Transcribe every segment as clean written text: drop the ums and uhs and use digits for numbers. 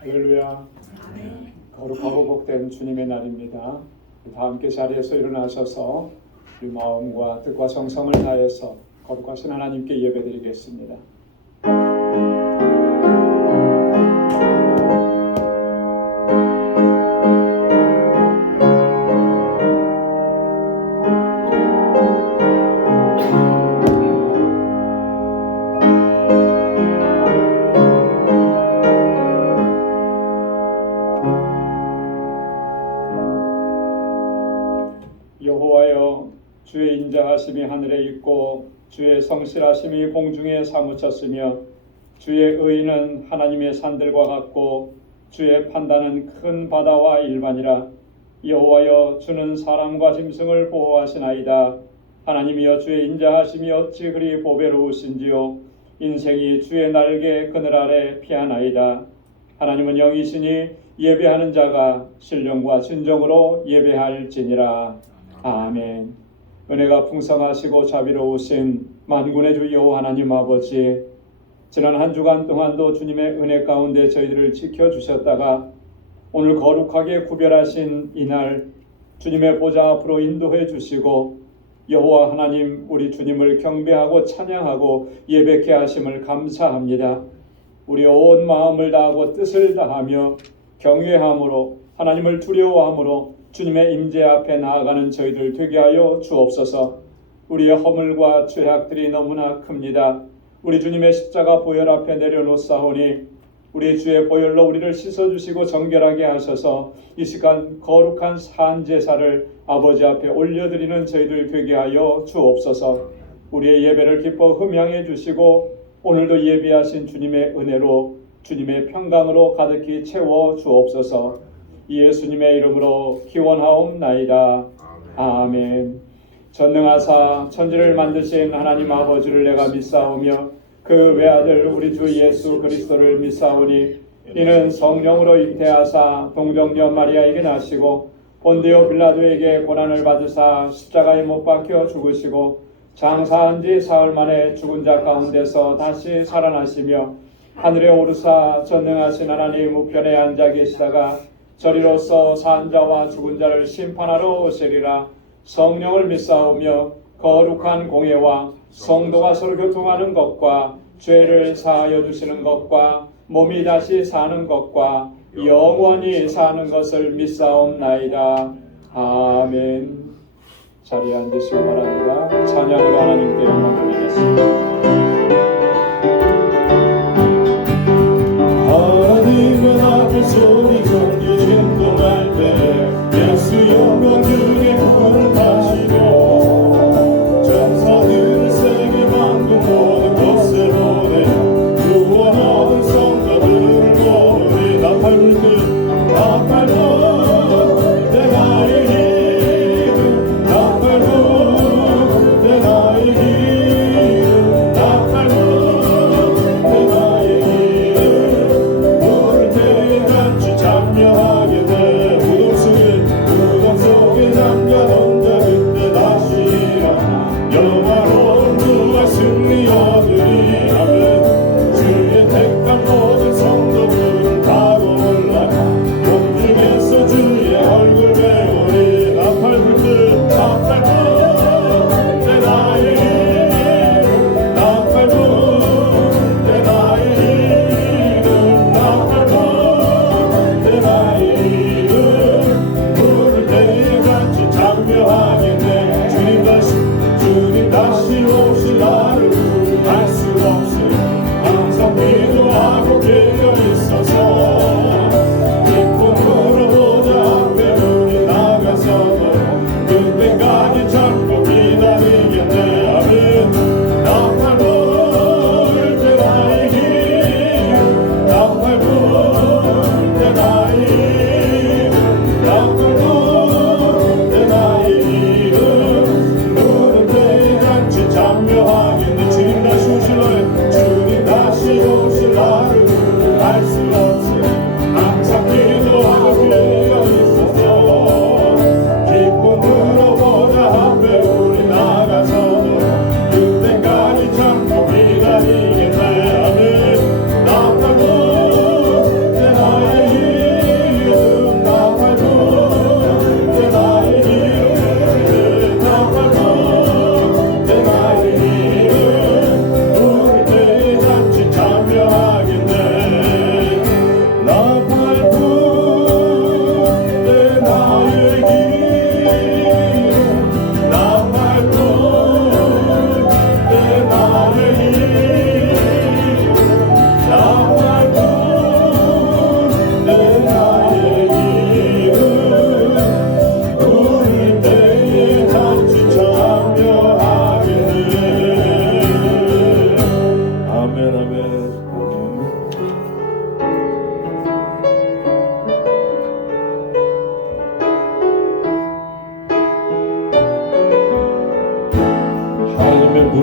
할렐루야. 거룩하고 복된 주님의 날입니다. 다 함께 자리에서 일어나셔서 우리 마음과 뜻과 정성을 다해서 거룩하신 하나님께 예배드리겠습니다. 여호와여, 주의 인자하심이 하늘에 있고 주의 성실하심이 공중에 사무쳤으며 주의 의는 하나님의 산들과 같고 주의 판단은 큰 바다와 일반이라. 여호와여, 주는 사람과 짐승을 보호하시나이다. 하나님이여, 주의 인자하심이 어찌 그리 보배로우신지요. 인생이 주의 날개 그늘 아래 피하나이다. 하나님은 영이시니 예배하는 자가 신령과 진정으로 예배할지니라. 아멘. 은혜가 풍성하시고 자비로우신 만군의 주 여호와 하나님 아버지, 지난 한 주간 동안도 주님의 은혜 가운데 저희들을 지켜주셨다가 오늘 거룩하게 구별하신 이날 주님의 보좌 앞으로 인도해 주시고 여호와 하나님, 우리 주님을 경배하고 찬양하고 예배케 하심을 감사합니다. 우리 온 마음을 다하고 뜻을 다하며 경외함으로 하나님을 두려워함으로 주님의 임재 앞에 나아가는 저희들 되게 하여 주옵소서. 우리의 허물과 죄악들이 너무나 큽니다. 우리 주님의 십자가 보혈 앞에 내려놓사오니 우리 주의 보혈로 우리를 씻어주시고 정결하게 하셔서 이 시간 거룩한 산제사를 아버지 앞에 올려드리는 저희들 되게 하여 주옵소서. 우리의 예배를 기뻐 흠양해 주시고 오늘도 예비하신 주님의 은혜로 주님의 평강으로 가득히 채워 주옵소서. 예수님의 이름으로 기원하옵나이다. 아멘. 전능하사 천지를 만드신 하나님 아버지를 내가 믿사오며 그 외아들 우리 주 예수 그리스도를 믿사오니 이는 성령으로 잉태하사 동정녀 마리아에게 나시고 본디오 빌라도에게 고난을 받으사 십자가에 못 박혀 죽으시고 장사한 지 사흘 만에 죽은 자 가운데서 다시 살아나시며 하늘에 오르사 전능하신 하나님 우편에 앉아 계시다가 저리로서 산 자와 죽은 자를 심판하러 오시리라. 성령을 믿사오며 거룩한 공예와 성도가 서로 교통하는 것과 죄를 사하여 주시는 것과 몸이 다시 사는 것과 영원히 사는 것을 믿사옵나이다. 아멘. 자리에 앉으시기 바랍니다. 찬양으로 하나님께 영광 돌리겠습니다. 하나님은 앞에 소리 전기 진동할 때 예수 영광 중에 구원하시며 전사들을 세계 만국 모든 곳에 보내 구원 얻은 성도들을 모으니 나팔불 내 나의 힘 나팔불 내 나의 힘 나팔불 내 나의 힘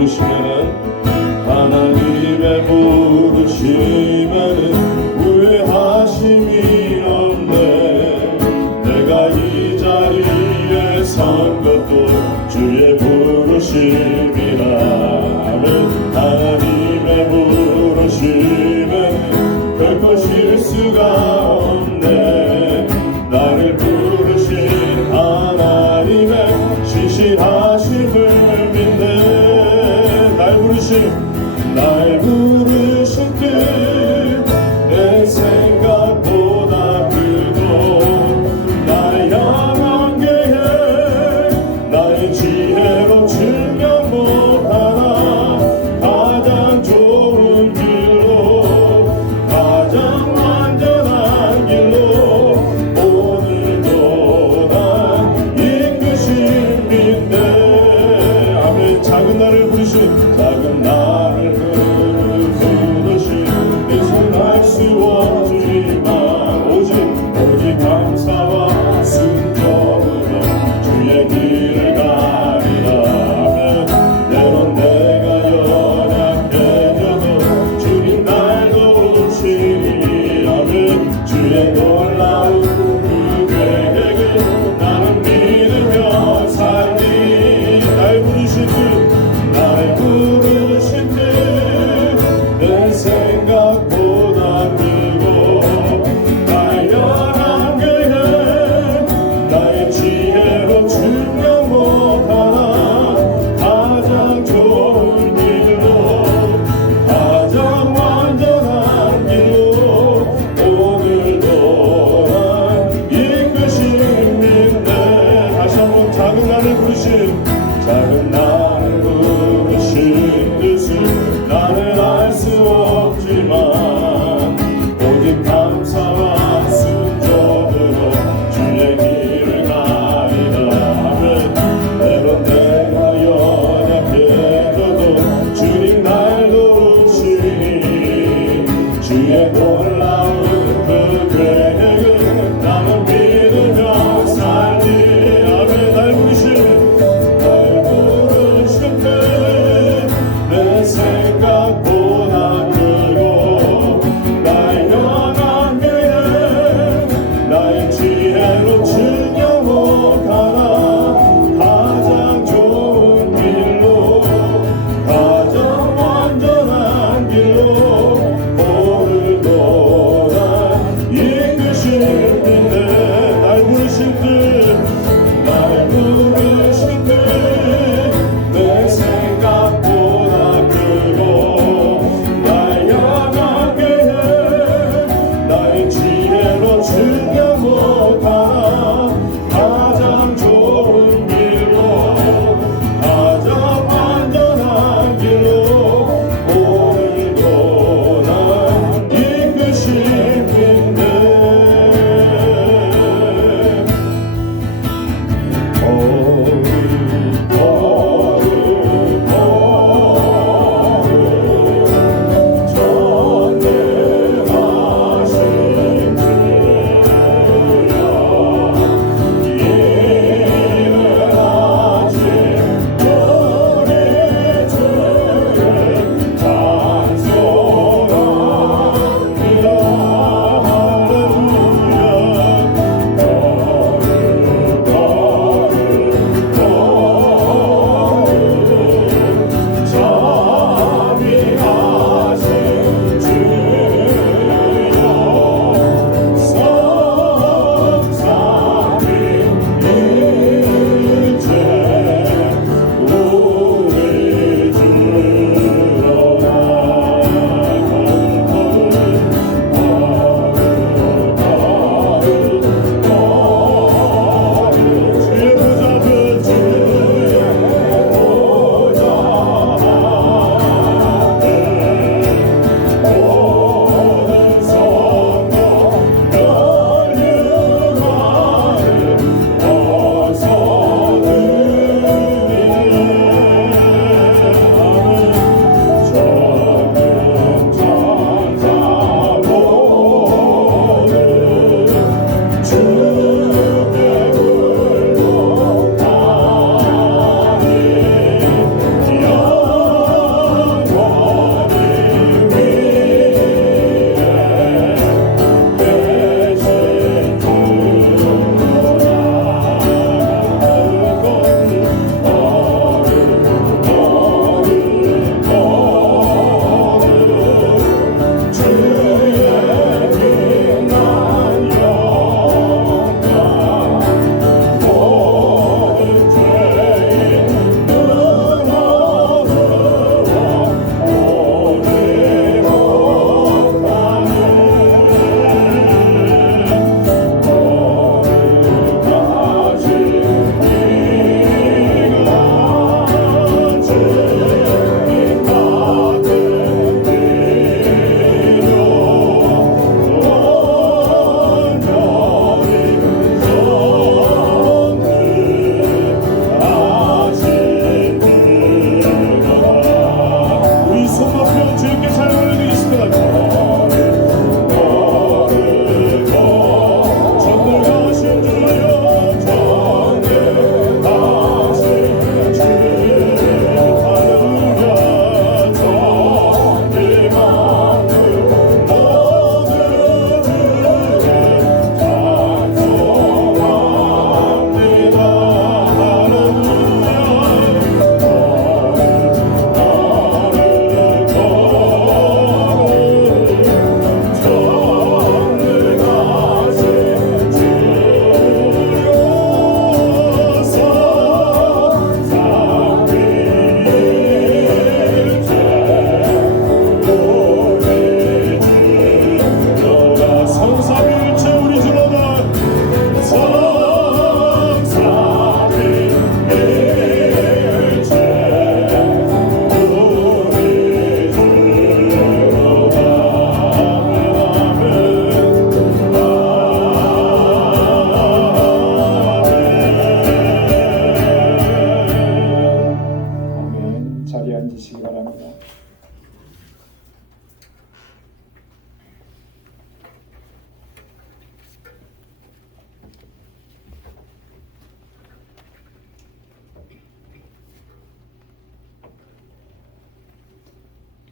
부르시면은 하나님의 부르시면은 후회하심이 없네. 내가 이 자리에 선 것도 주의 부르심이라. 하나님의 부르심은 결코 실수가 없네. 나를 부르신 하나님의 신실하심을 믿네. 날 부르신 뜻 내 생각보다 크고 날 향한 계획 나의 지혜로 증명 못하나 가장 좋은 길로 가장 완전한 길로 오늘도 난 이끄심 믿네. 아멘. 작은 나를 부르신 작은 나를 부르신 내 손 알 수 없지만 오직 감사와 순종으로 주의 길을 가리라. 때론 내가 연약해져도 주님 날 도우시니. 아멘. 주의 놀라운 그 계획을 나는 믿으며 살리. 날 부르신 내 생각보다 크고 날 향한 계획 나의 지혜로 증명 못하나 가장 좋은 길로 가장 완전한 길로 오늘도 난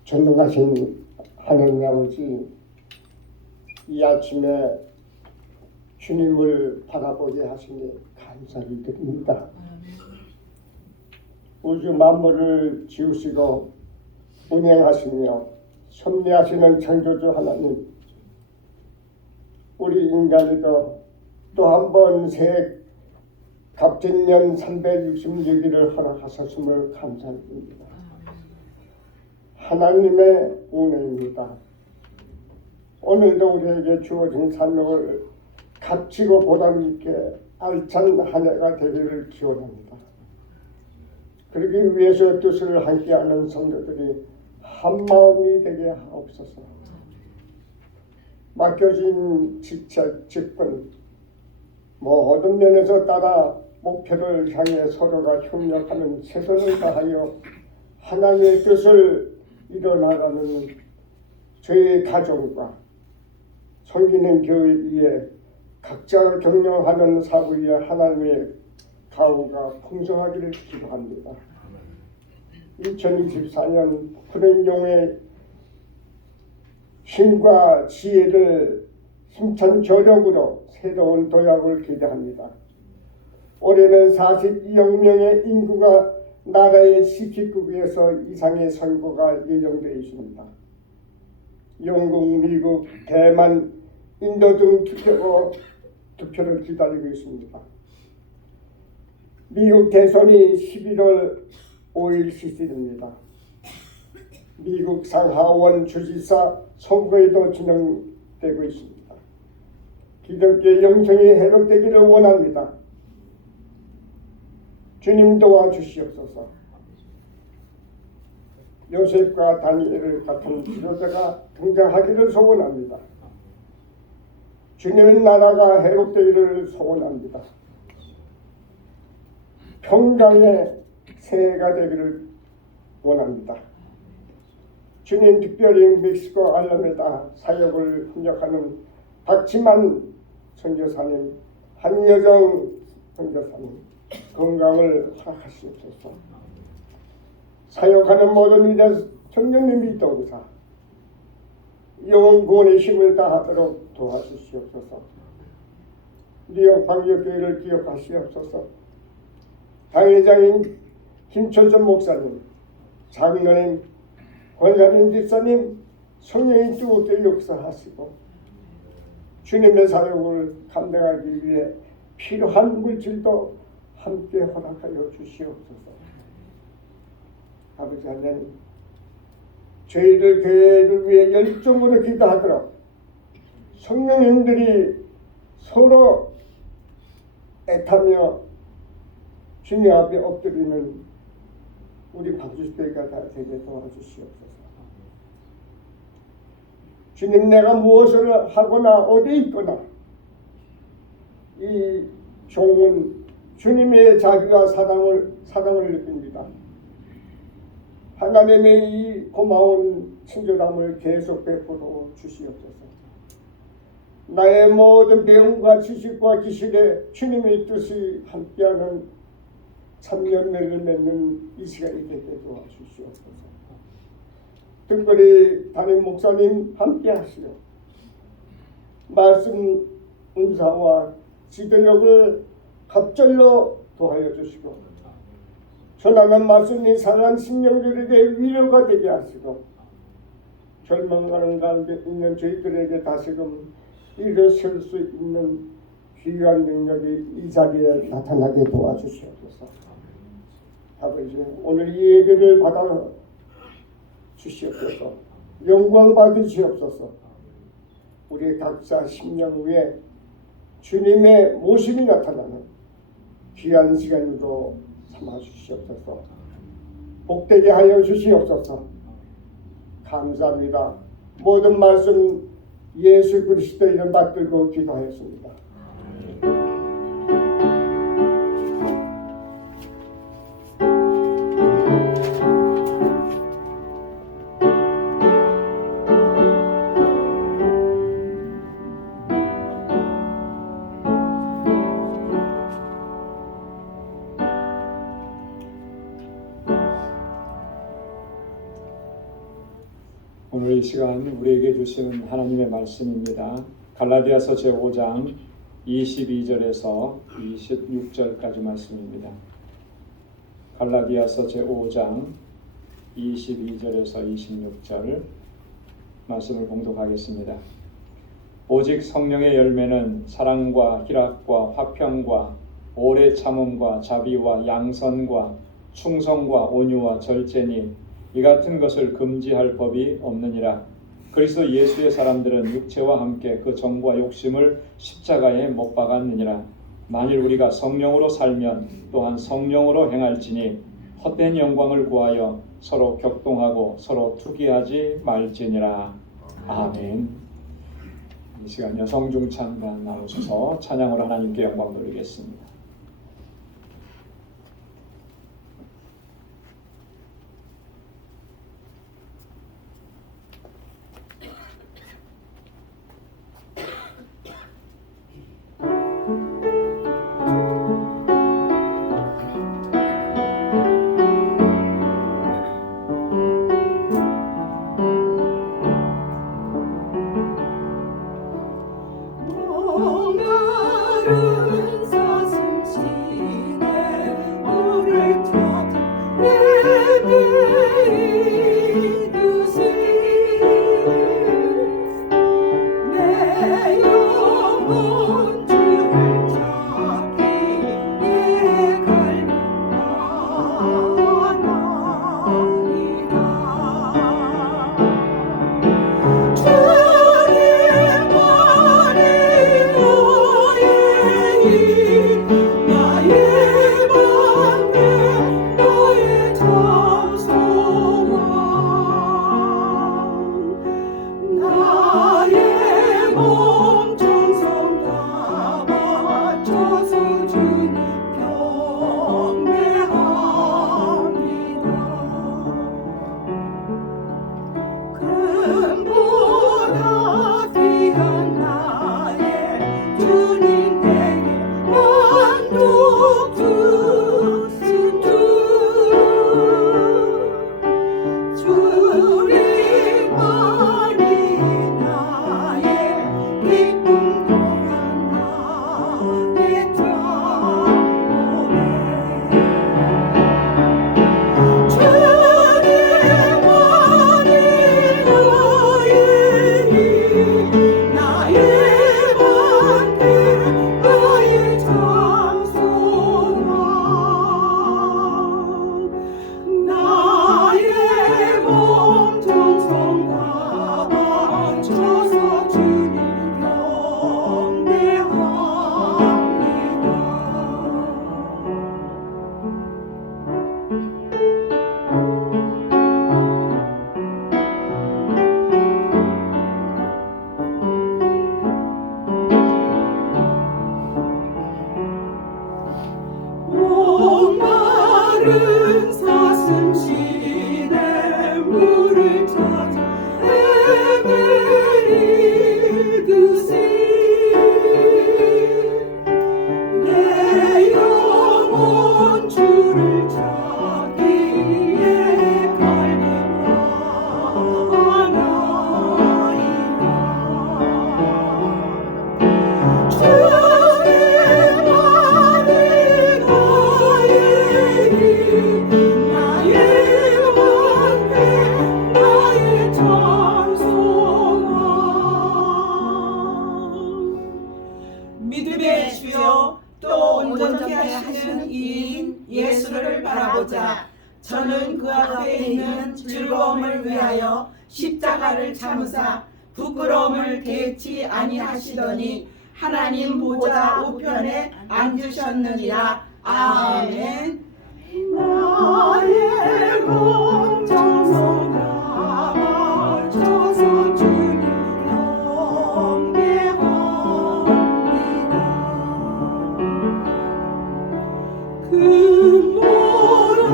전능하신 하나님 아버지, 이 아침에 주님을 바라보게 하시니 감사를 드립니다. 우주 만물을 지으시고 운행하시며 섭리하시는 창조주 하나님, 우리 인간이도 또 한 번 새 갑진년 366일을 허락하셨음을 감사드립니다. 하나님의 은혜입니다. 오늘도 우리에게 주어진 사명을 값지고 보람있게 알찬 한 해가 되기를 기원합니다. 그러기 위해서 뜻을 함께하는 성도들이 한마음이 되게 하옵소서. 맡겨진 직분 모든 면에서 따라 목표를 향해 서로가 협력하는 최선을 다하여 하나님의 뜻을 이뤄나가는 저희 가정과 섬기는 교회에 각자를 경영하는 사부에 하나님의 가호가 풍성하기를 기도합니다. 2024년 불행용의 힘과 지혜를 힘찬 저력으로 새로운 도약을 기대합니다. 올해는 42억 명의 인구가 나라의 10기국에서 이상의 선거가 예정되어 있습니다. 영국, 미국, 대만, 인도 등 투표를 기다리고 있습니다. 미국 대선이 11월 5일 실시됩니다. 미국 상하원 주지사 선거에도 진행되고 있습니다. 기독교의 영성이 회복되기를 원합니다. 주님 도와주시옵소서. 요셉과 다니엘을 같은 지도자가 등장하기를 소원합니다. 주님의 나라가 회복되기를 소원합니다. 평강의 새해가 되기를 원합니다. 주님, 특별히 멕시코 알라메다 사역을 협력하는 박지만 선교사님, 한여정 선교사님 건강을 허락하시옵소서. 사역하는 모든 이들 청년님 믿동사 영혼 구원의 힘을 다하도록 도와주시옵소서. 뉴욕 방역교회를 기억하시옵소서. 당회장인 김철전 목사님, 장로님, 권사님, 집사님, 성령이 뜨겁게 역사하시고 주님의 사역을 감당하기 위해 필요한 물질도 함께 허락하여 주시옵소서. 아버지 하나님, 저희들 교회를 위해 열정으로 기도하도록 성령님들이 서로 애타며 주님 앞에 엎드리는 우리 박주교회가 다 되게 도와주시옵소서. 주님, 내가 무엇을 하거나 어디 있거나 이 종은 주님의 자비와 사랑을 느낍니다. 하나님의 이 고마운 친절함을 계속 베풀어 주시옵소서. 나의 모든 배움과 지식과 기술에 주님의 뜻이 함께하는 참여매를 맺는 이 시간이 되게 도와주시옵소서. 특별히 담임 목사님 함께 하시오. 말씀 은사와 지도력을 갑절로 도하여 주시고 전하는 말씀이 상한 심령들에게 위로가 되게 하시고 절망하는 가운데 있는 저희들에게 다시금 일어설 수 있는 귀한 능력이 이 자리에 나타나게 도와주시옵소서. 아버지, 오늘 이 예배를 받아 주시옵소서. 영광 받으시옵소서. 우리 각자 심령 위에 주님의 모습이 나타나는 귀한 시간으로 삼아 주시옵소서. 복되게 하여 주시옵소서. 감사합니다. 모든 말씀 예수 그리스도 이름 받들고 기도하였습니다. 오늘 이 시간 우리에게 주시는 하나님의 말씀입니다. 갈라디아서 제5장 22절에서 26절까지 말씀입니다. 갈라디아서 제5장 22절에서 26절 말씀을 봉독하겠습니다. 오직 성령의 열매는 사랑과 희락과 화평과 오래 참음과 자비와 양선과 충성과 온유와 절제니 이 같은 것을 금지할 법이 없느니라. 그리스도 예수의 사람들은 육체와 함께 그 정과 욕심을 십자가에 못 박았느니라. 만일 우리가 성령으로 살면 또한 성령으로 행할지니 헛된 영광을 구하여 서로 격동하고 서로 투기하지 말지니라. 아멘. 이 시간 여성 중창단 나오셔서 찬양으로 하나님께 영광 돌리겠습니다. 마른 사슴치네 물을 찾아 헤매이듯이 내 영혼 주를 찾기에 갈망하나이다. 금보다 귀한 나의 주님 내게 만족 주신 주님만이 나의 기쁨 또한 나의 장모네. 목마른 사슴시내 물을 찾아 헤매이듯이 내 영혼 주를 찾기에 믿음의 주요 또 온전케 하시는 이인 예수를 바라보자. 저는 그 앞에 있는 즐거움을 위하여 십자가를 참으사 부끄러움을 개치 아니하시더니 하나님 보좌 우편에 앉으셨느니라. 아멘. 나의 몸 정성 다하 저서 주님 경배합니다. 금보다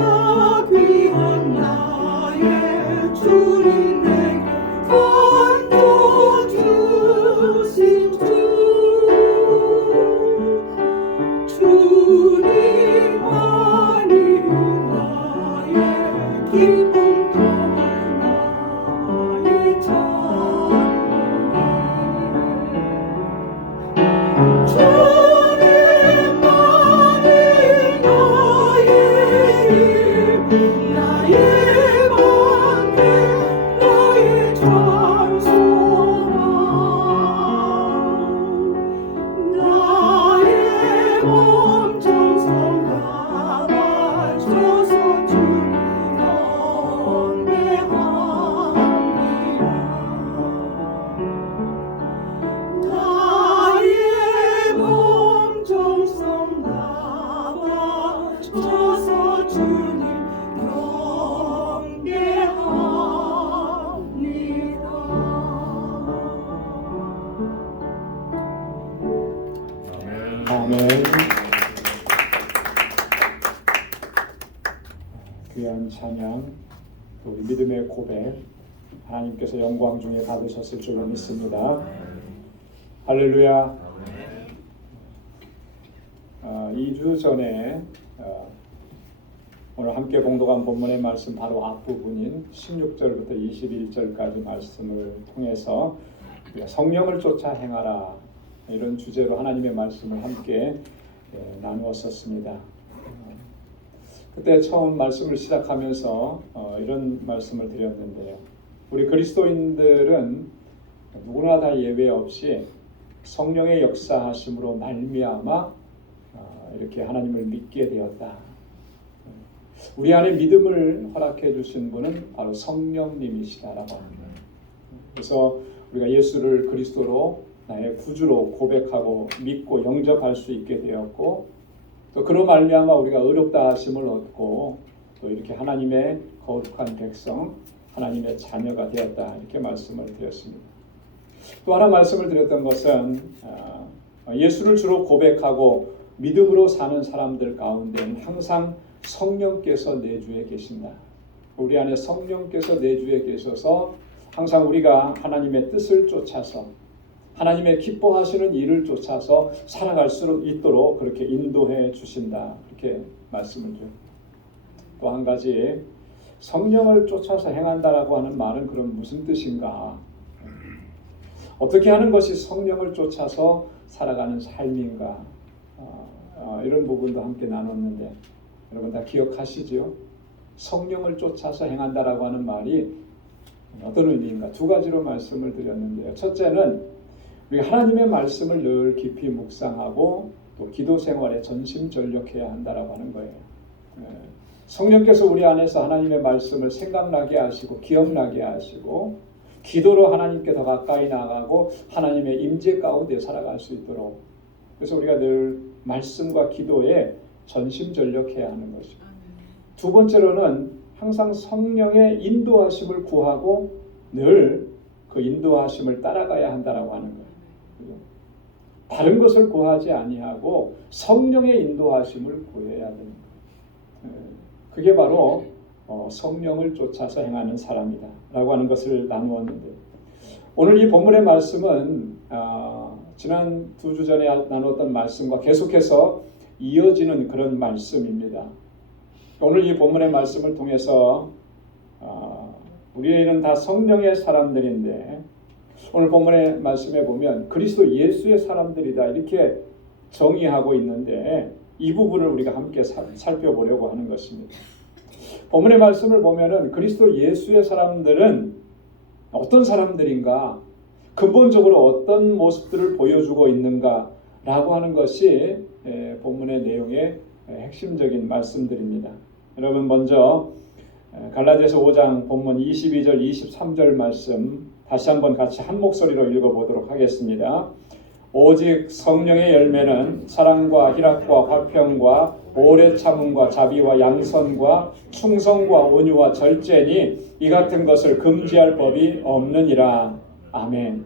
귀한 나의 주님 내게 만족 주신 주님만이 나의 기쁨 아멘. 귀한 찬양, 우리 믿음의 고백, 하나님께서 영광 중에 받으셨을 줄로 믿습니다. 할렐루야. 2주 전에 오늘 함께 봉독한 본문의 말씀 바로 앞부분인 16절부터 21절까지 말씀을 통해서 성령을 쫓아 행하라, 이런 주제로 하나님의 말씀을 함께 나누었었습니다. 그때 처음 말씀을 시작하면서 이런 말씀을 드렸는데요. 우리 그리스도인들은 누구나 다 예외 없이 성령의 역사하심으로 말미암아 이렇게 하나님을 믿게 되었다. 우리 안에 믿음을 허락해 주신 분은 바로 성령님이시다라고 합니다. 그래서 우리가 예수를 그리스도로 나의 구주로 고백하고 믿고 영접할 수 있게 되었고, 또 그로 말미암아 우리가 의롭다 하심을 얻고 또 이렇게 하나님의 거룩한 백성, 하나님의 자녀가 되었다, 이렇게 말씀을 드렸습니다. 또 하나 말씀을 드렸던 것은 예수를 주로 고백하고 믿음으로 사는 사람들 가운데는 항상 성령께서 내주에 계신다. 우리 안에 성령께서 내주에 계셔서 항상 우리가 하나님의 뜻을 쫓아서 하나님의 기뻐하시는 일을 쫓아서 살아갈 수 있도록 그렇게 인도해 주신다, 그렇게 말씀을 드려요. 또 한 가지, 성령을 쫓아서 행한다라고 하는 말은 그럼 무슨 뜻인가? 어떻게 하는 것이 성령을 쫓아서 살아가는 삶인가? 이런 부분도 함께 나눴는데 여러분 다 기억하시죠? 성령을 쫓아서 행한다라고 하는 말이 어떤 의미인가? 두 가지로 말씀을 드렸는데요. 첫째는 우리가 하나님의 말씀을 늘 깊이 묵상하고 또 기도 생활에 전심전력해야 한다라고 하는 거예요. 성령께서 우리 안에서 하나님의 말씀을 생각나게 하시고 기억나게 하시고 기도로 하나님께 더 가까이 나가고 하나님의 임재 가운데 살아갈 수 있도록, 그래서 우리가 늘 말씀과 기도에 전심전력해야 하는 것입니다. 두 번째로는 항상 성령의 인도하심을 구하고 늘 그 인도하심을 따라가야 한다라고 하는 거예요. 다른 것을 구하지 아니하고 성령의 인도하심을 구해야 됩니다. 그게 바로 성령을 쫓아서 행하는 사람이다 라고 하는 것을 나누었는데, 오늘 이 본문의 말씀은 지난 2주 전에 나누었던 말씀과 계속해서 이어지는 그런 말씀입니다. 오늘 이 본문의 말씀을 통해서 우리는 다 성령의 사람들인데, 오늘 본문의 말씀에 보면 그리스도 예수의 사람들이다, 이렇게 정의하고 있는데 이 부분을 우리가 함께 살펴보려고 하는 것입니다. 본문의 말씀을 보면은 그리스도 예수의 사람들은 어떤 사람들인가, 근본적으로 어떤 모습들을 보여주고 있는가 라고 하는 것이 본문의 내용의 핵심적인 말씀들입니다. 여러분 먼저 갈라디아서 5장 본문 22절 23절 말씀 다시 한번 같이 한 목소리로 읽어보도록 하겠습니다. 오직 성령의 열매는 사랑과 희락과 화평과 오래 참음과 자비와 양선과 충성과 온유와 절제니 이 같은 것을 금지할 법이 없느니라. 아멘.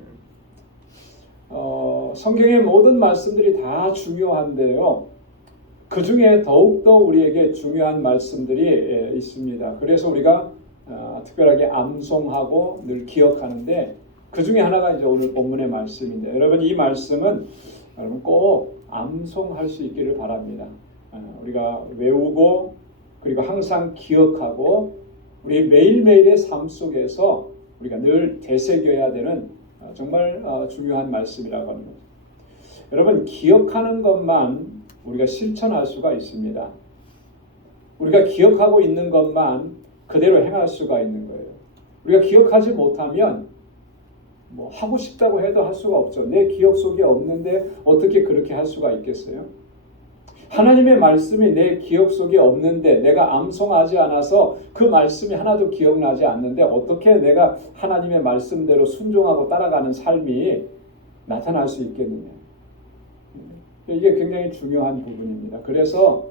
성경의 모든 말씀들이 다 중요한데요, 그 중에 더욱더 우리에게 중요한 말씀들이 있습니다. 그래서 우리가 특별하게 암송하고 늘 기억하는데 그 중에 하나가 이제 오늘 본문의 말씀인데, 여러분 이 말씀은 여러분 꼭 암송할 수 있기를 바랍니다. 우리가 외우고 그리고 항상 기억하고 우리 매일매일의 삶 속에서 우리가 늘 되새겨야 되는 정말 중요한 말씀이라고 하는 거죠. 여러분 기억하는 것만 우리가 실천할 수가 있습니다. 우리가 기억하고 있는 것만 그대로 행할 수가 있는 거예요. 우리가 기억하지 못하면 뭐 하고 싶다고 해도 할 수가 없죠. 내 기억 속에 없는데 어떻게 그렇게 할 수가 있겠어요? 하나님의 말씀이 내 기억 속에 없는데 내가 암송하지 않아서 그 말씀이 하나도 기억나지 않는데 어떻게 내가 하나님의 말씀대로 순종하고 따라가는 삶이 나타날 수 있겠느냐. 이게 굉장히 중요한 부분입니다. 그래서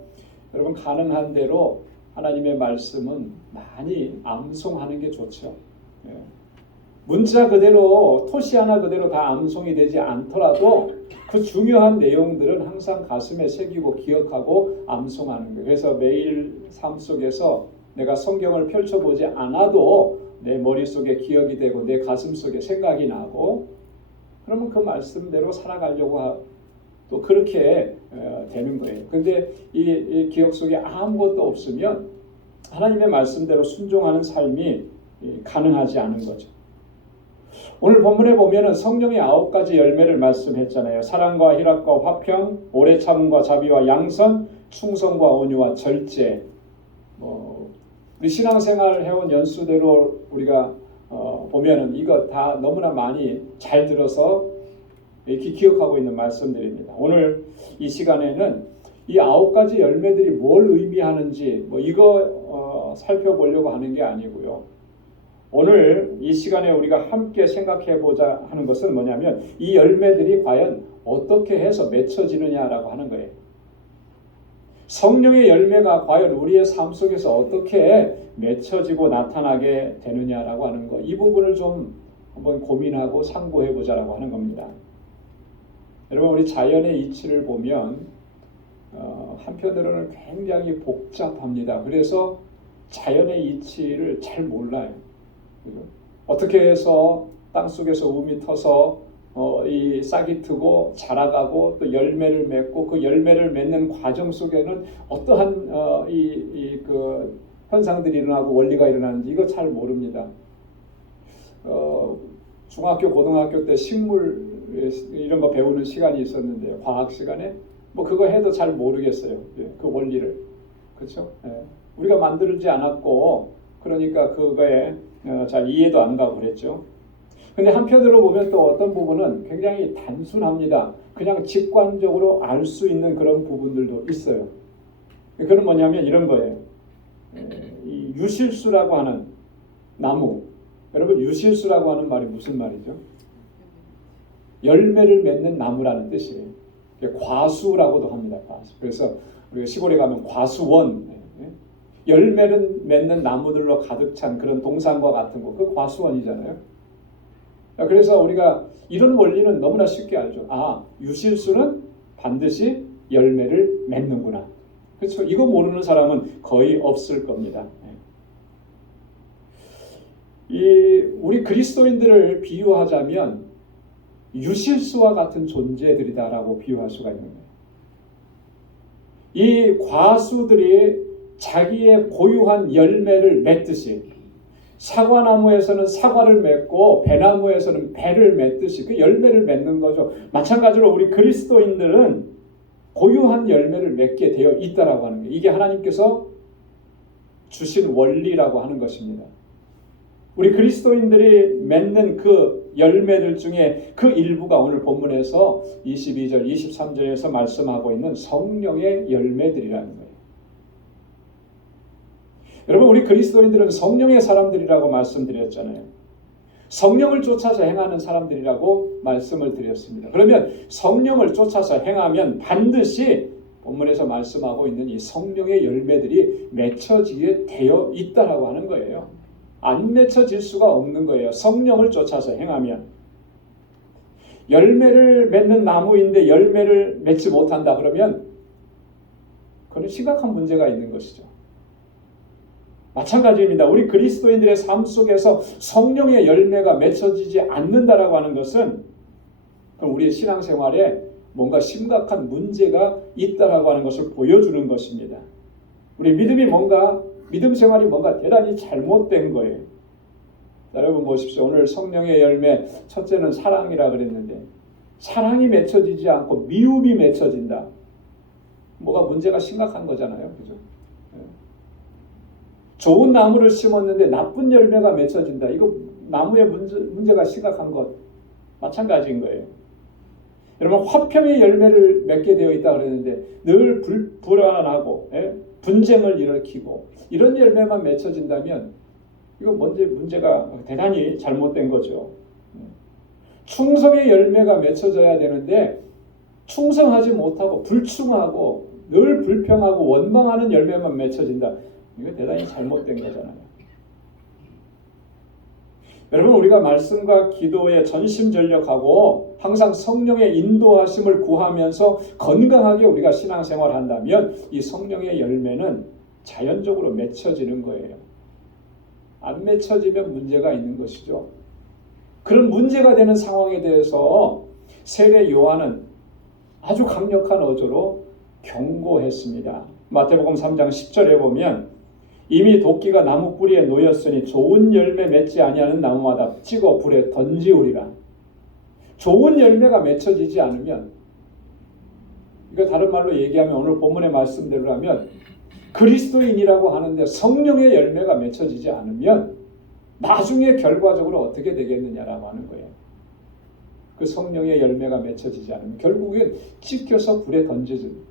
여러분 가능한 대로 하나님의 말씀은 많이 암송하는 게 좋죠. 문자 그대로 토시 하나 그대로 다 암송이 되지 않더라도 그 중요한 내용들은 항상 가슴에 새기고 기억하고 암송하는 거예요. 그래서 매일 삶 속에서 내가 성경을 펼쳐보지 않아도 내 머릿속에 기억이 되고 내 가슴 속에 생각이 나고, 그러면 그 말씀대로 살아가려고 또 그렇게 되는 거예요. 근데 이 기억 속에 아무것도 없으면 하나님의 말씀대로 순종하는 삶이 가능하지 않은 거죠. 오늘 본문에 보면은 성령의 9가지 열매를 말씀했잖아요. 사랑과 희락과 화평, 오래 참음과 자비와 양선, 충성과 온유와 절제. 우리 신앙생활을 해온 연수대로 우리가 보면은 이거 다 너무나 많이 잘 들어서 이렇게 기억하고 있는 말씀들입니다. 오늘 이 시간에는 이 9가지 열매들이 뭘 의미하는지 이거 살펴보려고 하는 게 아니고요. 오늘 이 시간에 우리가 함께 생각해 보자 하는 것은 뭐냐면 이 열매들이 과연 어떻게 해서 맺혀지느냐라고 하는 거예요. 성령의 열매가 과연 우리의 삶 속에서 어떻게 맺혀지고 나타나게 되느냐라고 하는 거, 이 부분을 좀 한번 고민하고 상고해 보자라고 하는 겁니다. 여러분, 우리 자연의 이치를 보면 한편으로는 굉장히 복잡합니다. 그래서 자연의 이치를 잘 몰라요. 어떻게 해서 땅속에서 um이 터서 이 싹이 트고 자라가고 또 열매를 맺고 그 열매를 맺는 과정 속에는 어떠한 그 현상들이 일어나고 원리가 일어나는지 이거 잘 모릅니다. 중학교 고등학교 때 식물 이런 거 배우는 시간이 있었는데요. 과학 시간에 그거 해도 잘 모르겠어요. 그 원리를. 그렇죠? 우리가 만들지 않았고 그러니까 그거에 잘 이해도 안 가고 그랬죠. 근데 한편으로 보면 또 어떤 부분은 굉장히 단순합니다. 그냥 직관적으로 알 수 있는 그런 부분들도 있어요. 그건 뭐냐면 이런 거예요. 이 유실수라고 하는 나무. 여러분, 유실수라고 하는 말이 무슨 말이죠? 열매를 맺는 나무라는 뜻이에요. 과수라고도 합니다. 과수. 그래서 우리가 시골에 가면 과수원, 열매를 맺는 나무들로 가득 찬 그런 동산과 같은 거, 그 과수원이잖아요. 그래서 우리가 이런 원리는 너무나 쉽게 알죠. 유실수는 반드시 열매를 맺는구나. 그렇죠? 이거 모르는 사람은 거의 없을 겁니다. 우리 그리스도인들을 비유하자면 유실수와 같은 존재들이다라고 비유할 수가 있는 거예요. 이 과수들이 자기의 고유한 열매를 맺듯이 사과나무에서는 사과를 맺고 배나무에서는 배를 맺듯이 그 열매를 맺는 거죠. 마찬가지로 우리 그리스도인들은 고유한 열매를 맺게 되어 있다라고 하는 거예요. 이게 하나님께서 주신 원리라고 하는 것입니다. 우리 그리스도인들이 맺는 그 열매들 중에 그 일부가 오늘 본문에서 22절, 23절에서 말씀하고 있는 성령의 열매들이라는 거예요. 여러분, 우리 그리스도인들은 성령의 사람들이라고 말씀드렸잖아요. 성령을 쫓아서 행하는 사람들이라고 말씀을 드렸습니다. 그러면 성령을 쫓아서 행하면 반드시 본문에서 말씀하고 있는 이 성령의 열매들이 맺혀지게 되어 있다라고 하는 거예요. 안 맺혀질 수가 없는 거예요. 성령을 쫓아서 행하면. 열매를 맺는 나무인데 열매를 맺지 못한다 그러면 그건 심각한 문제가 있는 것이죠. 마찬가지입니다. 우리 그리스도인들의 삶 속에서 성령의 열매가 맺혀지지 않는다라고 하는 것은 그럼 우리의 신앙생활에 뭔가 심각한 문제가 있다라고 하는 것을 보여주는 것입니다. 우리 믿음 생활이 뭔가 대단히 잘못된 거예요. 여러분 보십시오. 오늘 성령의 열매 첫째는 사랑이라 그랬는데 사랑이 맺혀지지 않고 미움이 맺혀진다. 뭐가 문제가 심각한 거잖아요. 그죠? 좋은 나무를 심었는데 나쁜 열매가 맺혀진다. 이거 나무의 문제가 심각한 것 마찬가지인 거예요. 여러분, 화평의 열매를 맺게 되어 있다 그랬는데 늘 불안하고 분쟁을 일으키고 이런 열매만 맺혀진다면 이거 문제가 대단히 잘못된 거죠. 충성의 열매가 맺혀져야 되는데 충성하지 못하고 불충하고 늘 불평하고 원망하는 열매만 맺혀진다. 이거 대단히 잘못된 거잖아요. 여러분, 우리가 말씀과 기도에 전심전력하고 항상 성령의 인도하심을 구하면서 건강하게 우리가 신앙생활을 한다면 이 성령의 열매는 자연적으로 맺혀지는 거예요. 안 맺혀지면 문제가 있는 것이죠. 그런 문제가 되는 상황에 대해서 세례 요한은 아주 강력한 어조로 경고했습니다. 마태복음 3장 10절에 보면 이미 도끼가 나무 뿌리에 놓였으니 좋은 열매 맺지 아니하는 나무마다 찍어 불에 던지우리라. 좋은 열매가 맺혀지지 않으면, 이거 다른 말로 얘기하면 오늘 본문의 말씀대로라면 그리스도인이라고 하는데 성령의 열매가 맺혀지지 않으면 나중에 결과적으로 어떻게 되겠느냐라고 하는 거예요. 그 성령의 열매가 맺혀지지 않으면 결국엔 찍혀서 불에 던져집니다.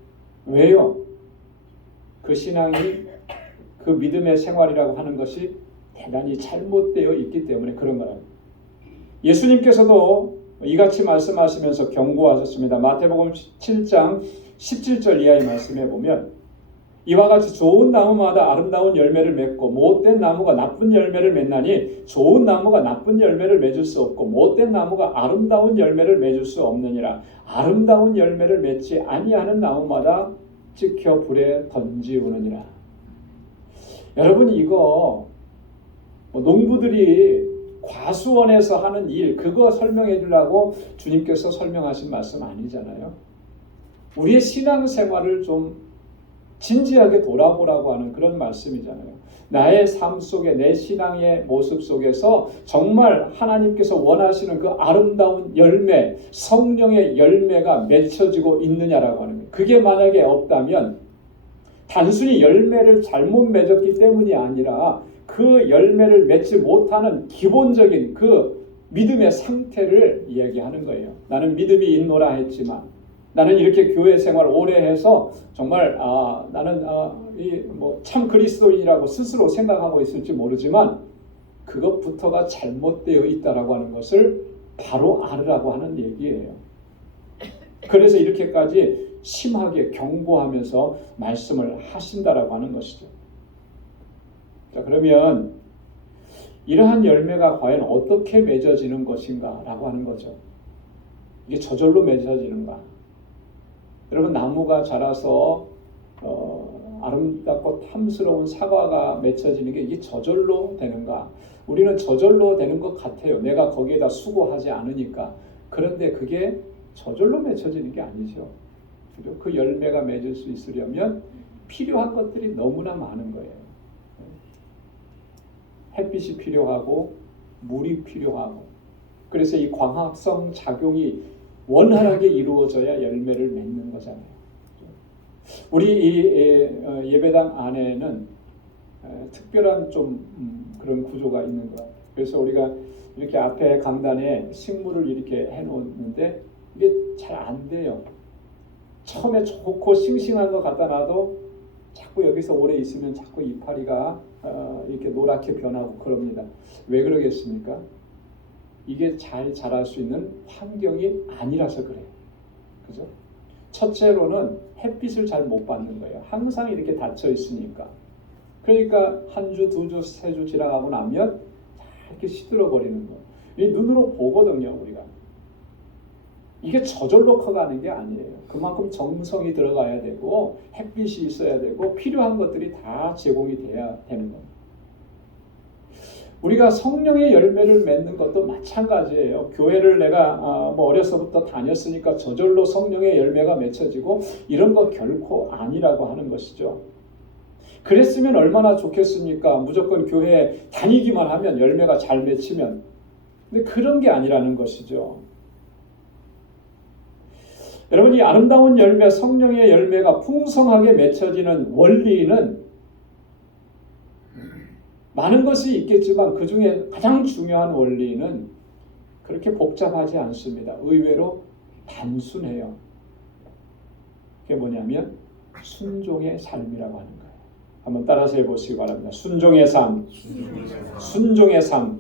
왜요? 그 신앙이, 그 믿음의 생활이라고 하는 것이 대단히 잘못되어 있기 때문에 그런 거예요. 예수님께서도 이같이 말씀하시면서 경고하셨습니다. 마태복음 7장 17절 이하의 말씀에 보면 이와 같이 좋은 나무마다 아름다운 열매를 맺고 못된 나무가 나쁜 열매를 맺나니 좋은 나무가 나쁜 열매를 맺을 수 없고 못된 나무가 아름다운 열매를 맺을 수 없느니라. 아름다운 열매를 맺지 아니하는 나무마다 찍혀 불에 던지우느니라. 여러분, 이거 농부들이 과수원에서 하는 일, 그거 설명해 주려고 주님께서 설명하신 말씀 아니잖아요. 우리의 신앙생활을 좀 진지하게 돌아보라고 하는 그런 말씀이잖아요. 나의 삶 속에, 내 신앙의 모습 속에서 정말 하나님께서 원하시는 그 아름다운 열매, 성령의 열매가 맺혀지고 있느냐라고 하는 거예요. 그게 만약에 없다면 단순히 열매를 잘못 맺었기 때문이 아니라 그 열매를 맺지 못하는 기본적인 그 믿음의 상태를 이야기하는 거예요. 나는 믿음이 있노라 했지만, 나는 이렇게 교회 생활 오래 해서 정말 나는 참 그리스도인이라고 스스로 생각하고 있을지 모르지만 그것부터가 잘못되어 있다라고 하는 것을 바로 알으라고 하는 얘기예요. 그래서 이렇게까지 심하게 경고하면서 말씀을 하신다라고 하는 것이죠. 자, 그러면 이러한 열매가 과연 어떻게 맺어지는 것인가라고 하는 거죠. 이게 저절로 맺어지는가? 여러분, 나무가 자라서 아름답고 탐스러운 사과가 맺혀지는 게 이게 저절로 되는가? 우리는 저절로 되는 것 같아요. 내가 거기에다 수고하지 않으니까. 그런데 그게 저절로 맺혀지는 게 아니죠. 그 열매가 맺을 수 있으려면 필요한 것들이 너무나 많은 거예요. 햇빛이 필요하고 물이 필요하고, 그래서 이 광합성 작용이 원활하게 이루어져야 열매를 맺는 거잖아요. 우리 이 예배당 안에는 특별한 좀 그런 구조가 있는 것 같아요. 그래서 우리가 이렇게 앞에 강단에 식물을 이렇게 해놓는데 이게 잘 안 돼요. 처음에 좋고 싱싱한 거 갖다 놔도 자꾸 여기서 오래 있으면 자꾸 이파리가 이렇게 노랗게 변하고 그럽니다. 왜 그러겠습니까? 이게 잘 자랄 수 있는 환경이 아니라서 그래요. 그죠? 첫째로는 햇빛을 잘 못 받는 거예요. 항상 이렇게 닫혀 있으니까. 그러니까 한 주, 두 주, 세 주 지나가고 나면 이렇게 시들어 버리는 거예요. 이 눈으로 보거든요, 우리가. 이게 저절로 커가는 게 아니에요. 그만큼 정성이 들어가야 되고 햇빛이 있어야 되고 필요한 것들이 다 제공이 돼야 되는 겁니다. 우리가 성령의 열매를 맺는 것도 마찬가지예요. 교회를 내가 어려서부터 다녔으니까 저절로 성령의 열매가 맺혀지고 이런 거 결코 아니라고 하는 것이죠. 그랬으면 얼마나 좋겠습니까? 무조건 교회에 다니기만 하면 열매가 잘 맺히면. 근데 그런 게 아니라는 것이죠. 여러분, 이 아름다운 열매, 성령의 열매가 풍성하게 맺혀지는 원리는 많은 것이 있겠지만 그 중에 가장 중요한 원리는 그렇게 복잡하지 않습니다. 의외로 단순해요. 그게 뭐냐면 순종의 삶이라고 하는 거예요. 한번 따라서 해보시기 바랍니다. 순종의 삶. 순종의 삶.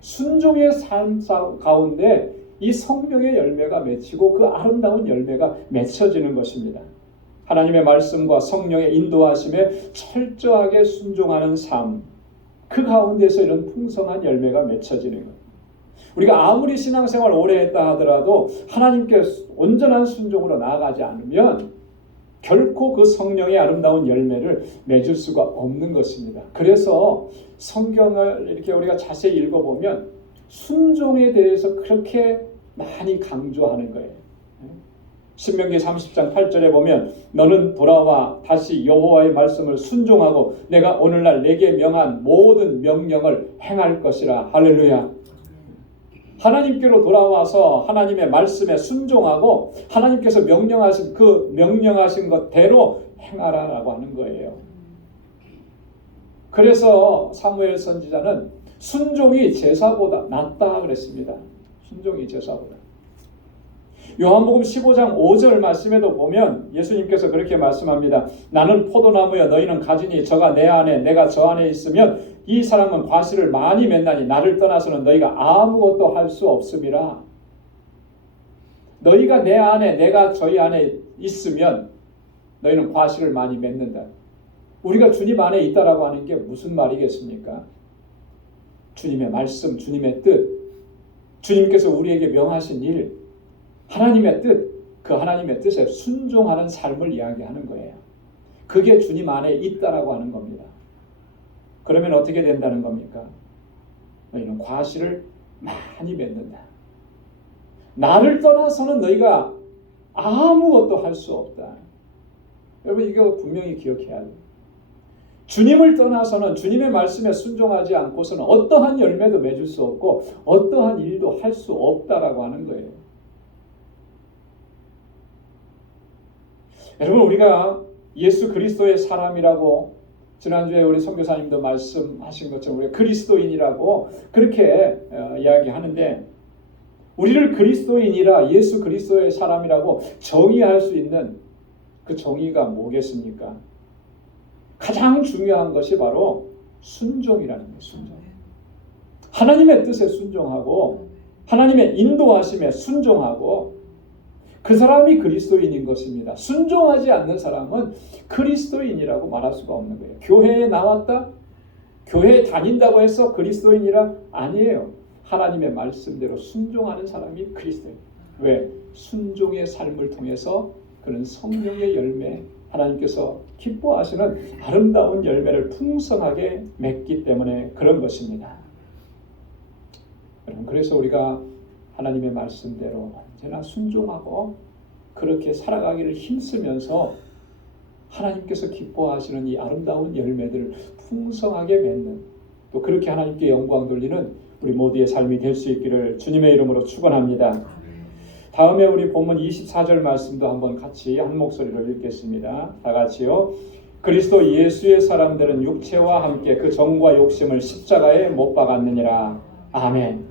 순종의 삶 가운데 이 성령의 열매가 맺히고 그 아름다운 열매가 맺혀지는 것입니다. 하나님의 말씀과 성령의 인도하심에 철저하게 순종하는 삶, 그 가운데서 이런 풍성한 열매가 맺혀지는 거예요. 우리가 아무리 신앙생활 오래 했다 하더라도 하나님께 온전한 순종으로 나아가지 않으면 결코 그 성령의 아름다운 열매를 맺을 수가 없는 것입니다. 그래서 성경을 이렇게 우리가 자세히 읽어보면 순종에 대해서 그렇게 많이 강조하는 거예요. 신명기 30장 8절에 보면 너는 돌아와 다시 여호와의 말씀을 순종하고 내가 오늘날 내게 명한 모든 명령을 행할 것이라. 할렐루야. 하나님께로 돌아와서 하나님의 말씀에 순종하고 하나님께서 명령하신 그 명령하신 것대로 행하라라고 하는 거예요. 그래서 사무엘 선지자는 순종이 제사보다 낫다 그랬습니다. 순종이 제사보다. 요한복음 15장 5절 말씀에도 보면 예수님께서 그렇게 말씀합니다. 나는 포도나무여 너희는 가지니 저가 내 안에 내가 저 안에 있으면 이 사람은 과실을 많이 맺나니 나를 떠나서는 너희가 아무것도 할 수 없음이라. 너희가 내 안에 내가 저희 안에 있으면 너희는 과실을 많이 맺는다. 우리가 주님 안에 있다라고 하는 게 무슨 말이겠습니까? 주님의 말씀, 주님의 뜻, 주님께서 우리에게 명하신 일, 하나님의 뜻, 그 하나님의 뜻에 순종하는 삶을 이야기하는 거예요. 그게 주님 안에 있다라고 하는 겁니다. 그러면 어떻게 된다는 겁니까? 너희는 과실을 많이 맺는다. 나를 떠나서는 너희가 아무것도 할 수 없다. 여러분 이거 분명히 기억해야 돼요. 주님을 떠나서는 주님의 말씀에 순종하지 않고서는 어떠한 열매도 맺을 수 없고 어떠한 일도 할 수 없다라고 하는 거예요. 여러분 우리가 예수 그리스도의 사람이라고 지난주에 우리 선교사님도 말씀하신 것처럼 우리가 그리스도인이라고 그렇게 이야기하는데 우리를 그리스도인이라 예수 그리스도의 사람이라고 정의할 수 있는 그 정의가 뭐겠습니까? 가장 중요한 것이 바로 순종이라는 거예요. 순종. 하나님의 뜻에 순종하고 하나님의 인도하심에 순종하고 그 사람이 그리스도인인 것입니다. 순종하지 않는 사람은 그리스도인이라고 말할 수가 없는 거예요. 교회에 나왔다? 교회에 다닌다고 해서 그리스도인이라? 아니에요. 하나님의 말씀대로 순종하는 사람이 그리스도인. 왜? 순종의 삶을 통해서 그런 성령의 열매, 하나님께서 기뻐하시는 아름다운 열매를 풍성하게 맺기 때문에 그런 것입니다. 여러분, 그래서 우리가 하나님의 말씀대로 언제나 순종하고 그렇게 살아가기를 힘쓰면서 하나님께서 기뻐하시는 이 아름다운 열매들을 풍성하게 맺는, 또 그렇게 하나님께 영광 돌리는 우리 모두의 삶이 될 수 있기를 주님의 이름으로 축원합니다. 다음에 우리 본문 24절 말씀도 한번 같이 한 목소리로 읽겠습니다. 다 같이요. 그리스도 예수의 사람들은 육체와 함께 그 정과 욕심을 십자가에 못 박았느니라. 아멘.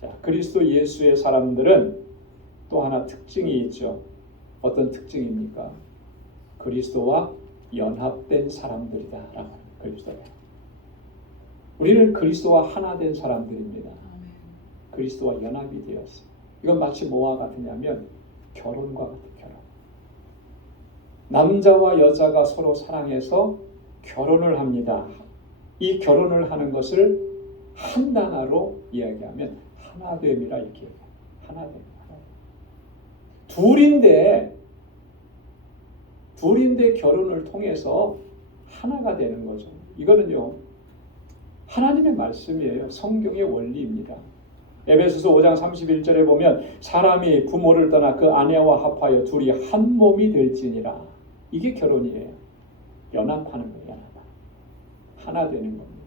자, 그리스도 예수의 사람들은 또 하나 특징이 있죠. 어떤 특징입니까? 그리스도와 연합된 사람들이다 라고. 그리스도와 우리는 그리스도와 하나 된 사람들입니다. 그리스도와 연합이 되었어요. 이건 마치 뭐와 같으냐면 결혼과 같은 결혼. 남자와 여자가 서로 사랑해서 결혼을 합니다. 이 결혼을 하는 것을 한 단어로 이야기하면 하나됨이라 이렇게 얘기해요. 하나됨. 둘인데 결혼을 통해서 하나가 되는 거죠. 이거는요, 하나님의 말씀이에요. 성경의 원리입니다. 에베소서 5장 31절에 보면 사람이 부모를 떠나 그 아내와 합하여 둘이 한 몸이 될지니라. 이게 결혼이에요. 연합하는 거예요. 연합. 하나 되는 겁니다.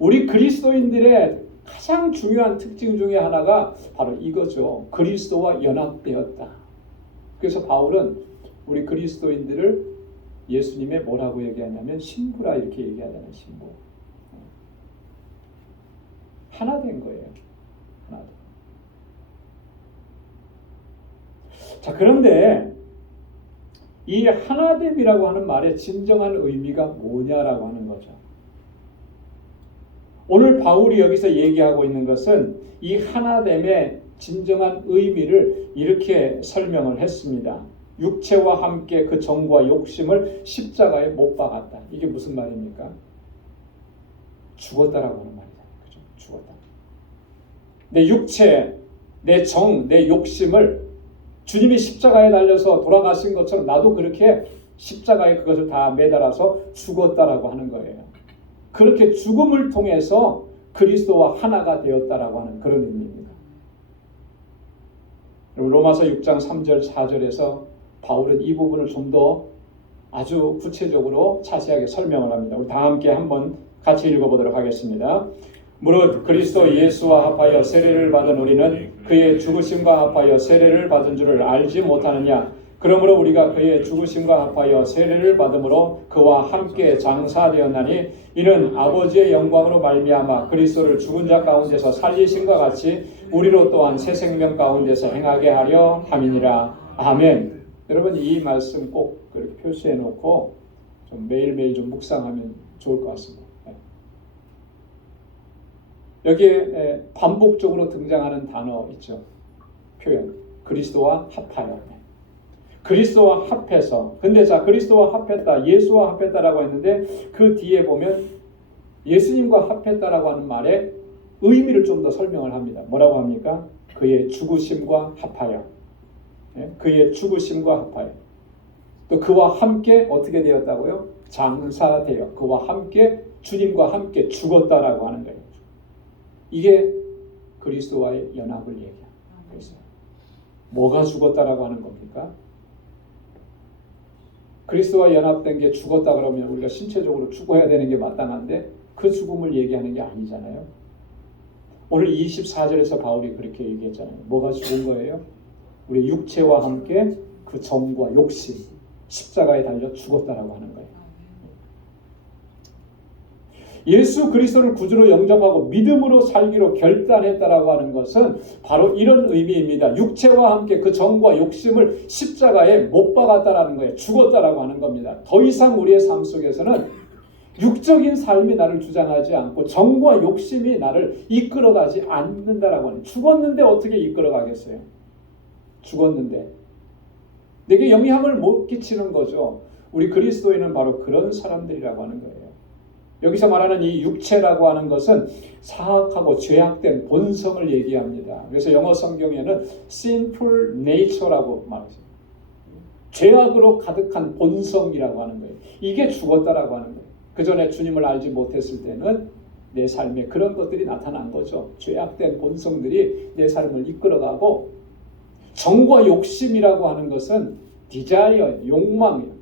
우리 그리스도인들의 가장 중요한 특징 중에 하나가 바로 이거죠. 그리스도와 연합되었다. 그래서 바울은 우리 그리스도인들을 예수님의 뭐라고 얘기하냐면 신부라 이렇게 얘기하잖아요. 신부. 하나 된 거예요. 하나 된. 자, 그런데 이 하나됨이라고 하는 말의 진정한 의미가 뭐냐라고 하는 거죠. 오늘 바울이 여기서 얘기하고 있는 것은 이 하나됨의 진정한 의미를 이렇게 설명을 했습니다. 육체와 함께 그 정과 욕심을 십자가에 못 박았다. 이게 무슨 말입니까? 죽었다라고 하는 말이잖아요. 그죠? 죽었다. 내 육체, 내 정, 내 욕심을 주님이 십자가에 달려서 돌아가신 것처럼 나도 그렇게 십자가에 그것을 다 매달아서 죽었다라고 하는 거예요. 그렇게 죽음을 통해서 그리스도와 하나가 되었다라고 하는 그런 의미입니다. 로마서 6장 3절 4절에서 바울은 이 부분을 좀 더 아주 구체적으로 자세하게 설명을 합니다. 우리 다 함께 한번 같이 읽어보도록 하겠습니다. 무릇 그리스도 예수와 합하여 세례를 받은 우리는 그의 죽으심과 합하여 세례를 받은 줄을 알지 못하느냐. 그러므로 우리가 그의 죽으심과 합하여 세례를 받음으로 그와 함께 장사되었나니 이는 아버지의 영광으로 말미암아 그리스도를 죽은 자 가운데서 살리신과 같이 우리로 또한 새 생명 가운데서 행하게 하려 함이니라. 아멘. 여러분 이 말씀 꼭 그렇게 표시해 놓고 좀 매일매일 좀 묵상하면 좋을 것 같습니다. 여기에 반복적으로 등장하는 단어 있죠. 표현. 그리스도와 합하여. 그리스도와 합해서. 근데 자 그리스도와 합했다, 예수와 합했다라고 했는데 그 뒤에 보면 예수님과 합했다라고 하는 말에 의미를 좀 더 설명을 합니다. 뭐라고 합니까? 그의 죽으심과 합하여. 그의 죽으심과 합하여. 또 그와 함께 어떻게 되었다고요? 장사되어. 그와 함께 주님과 함께 죽었다라고 하는 거예요. 이게 그리스도와의 연합을 얘기합니다. 그래서 뭐가 죽었다라고 하는 겁니까? 그리스도와 연합된 게 죽었다 그러면 우리가 신체적으로 죽어야 되는 게 마땅한데 그 죽음을 얘기하는 게 아니잖아요. 오늘 24절에서 바울이 그렇게 얘기했잖아요. 뭐가 죽은 거예요? 우리 육체와 함께 그 정과 욕심, 십자가에 달려 죽었다라고 하는 거예요. 예수 그리스도를 구주로 영접하고 믿음으로 살기로 결단했다라고 하는 것은 바로 이런 의미입니다. 육체와 함께 그 정과 욕심을 십자가에 못 박았다라는 거예요. 죽었다라고 하는 겁니다. 더 이상 우리의 삶 속에서는 육적인 삶이 나를 주장하지 않고 정과 욕심이 나를 이끌어가지 않는다라고 하는. 죽었는데 어떻게 이끌어가겠어요? 죽었는데 내게 영향을 못 끼치는 거죠. 우리 그리스도인은 바로 그런 사람들이라고 하는 거예요. 여기서 말하는 이 육체라고 하는 것은 사악하고 죄악된 본성을 얘기합니다. 그래서 영어 성경에는 sinful nature라고 말하죠. 죄악으로 가득한 본성이라고 하는 거예요. 이게 죽었다라고 하는 거예요. 그 전에 주님을 알지 못했을 때는 내 삶에 그런 것들이 나타난 거죠. 죄악된 본성들이 내 삶을 이끌어가고, 정과 욕심이라고 하는 것은 desire, 욕망이에요.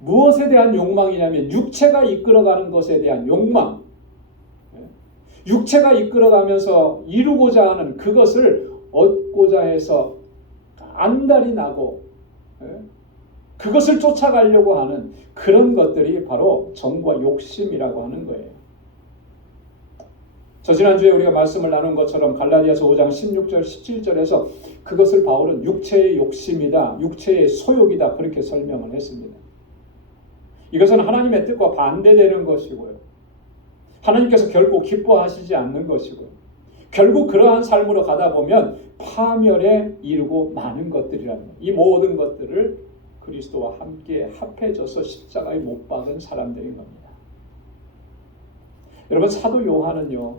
무엇에 대한 욕망이냐면 육체가 이끌어가는 것에 대한 욕망. 육체가 이끌어가면서 이루고자 하는 그것을 얻고자 해서 안달이 나고 그것을 쫓아가려고 하는 그런 것들이 바로 정과 욕심이라고 하는 거예요. 저 지난주에 우리가 말씀을 나눈 것처럼 갈라디아서 5장 16절 17절에서 그것을 바울은 육체의 욕심이다, 육체의 소욕이다 그렇게 설명을 했습니다. 이것은 하나님의 뜻과 반대되는 것이고요. 하나님께서 결코 기뻐하시지 않는 것이고요. 결국 그러한 삶으로 가다 보면 파멸에 이르고 마는 것들이라는 거예요. 이 모든 것들을 그리스도와 함께 합해져서 십자가에 못 박은 사람들인 겁니다. 여러분 사도 요한은요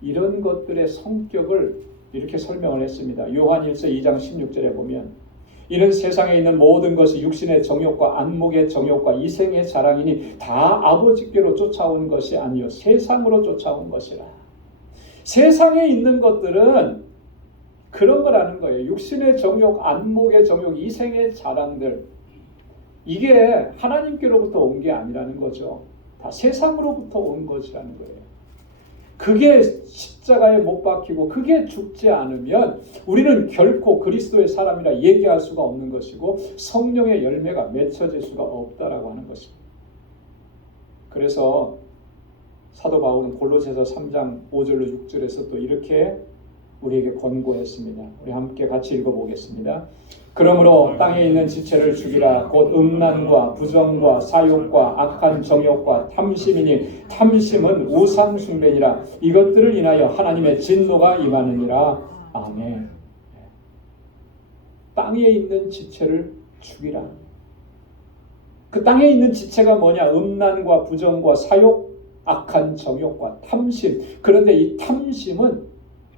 이런 것들의 성격을 이렇게 설명을 했습니다. 요한일서 2장 16절에 보면 이는 세상에 있는 모든 것이 육신의 정욕과 안목의 정욕과 이생의 자랑이니 다 아버지께로 쫓아온 것이 아니요 세상으로 쫓아온 것이라. 세상에 있는 것들은 그런 거라는 거예요. 육신의 정욕, 안목의 정욕, 이생의 자랑들, 이게 하나님께로부터 온 게 아니라는 거죠. 다 세상으로부터 온 것이라는 거예요. 그게 십자가에 못 박히고 그게 죽지 않으면 우리는 결코 그리스도의 사람이라 얘기할 수가 없는 것이고 성령의 열매가 맺혀질 수가 없다라고 하는 것입니다. 그래서 사도 바울은 골로새서 3장 5절로 6절에서 또 이렇게 우리에게 권고했습니다. 우리 함께 같이 읽어보겠습니다. 그러므로 땅에 있는 지체를 죽이라. 곧 음란과 부정과 사욕과 악한 정욕과 탐심이니 탐심은 우상 숭배니라. 이것들을 인하여 하나님의 진노가 임하느니라. 아멘. 땅에 있는 지체를 죽이라. 그 땅에 있는 지체가 뭐냐? 음란과 부정과 사욕, 악한 정욕과 탐심. 그런데 이 탐심은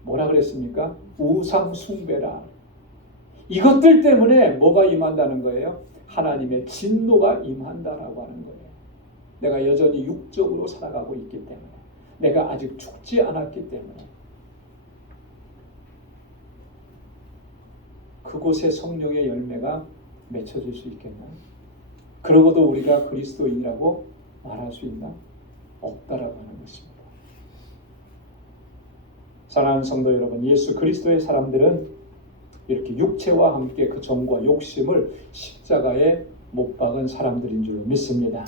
뭐라 그랬습니까? 우상 숭배라. 이것들 때문에 뭐가 임한다는 거예요? 하나님의 진노가 임한다라고 하는 거예요. 내가 여전히 육적으로 살아가고 있기 때문에, 내가 아직 죽지 않았기 때문에. 그곳에 성령의 열매가 맺혀질 수 있겠나? 그러고도 우리가 그리스도인이라고 말할 수 있나? 없다라고 하는 것입니다. 사랑하는 성도 여러분, 예수 그리스도의 사람들은 이렇게 육체와 함께 그 정과 욕심을 십자가에 못 박은 사람들인 줄 믿습니다.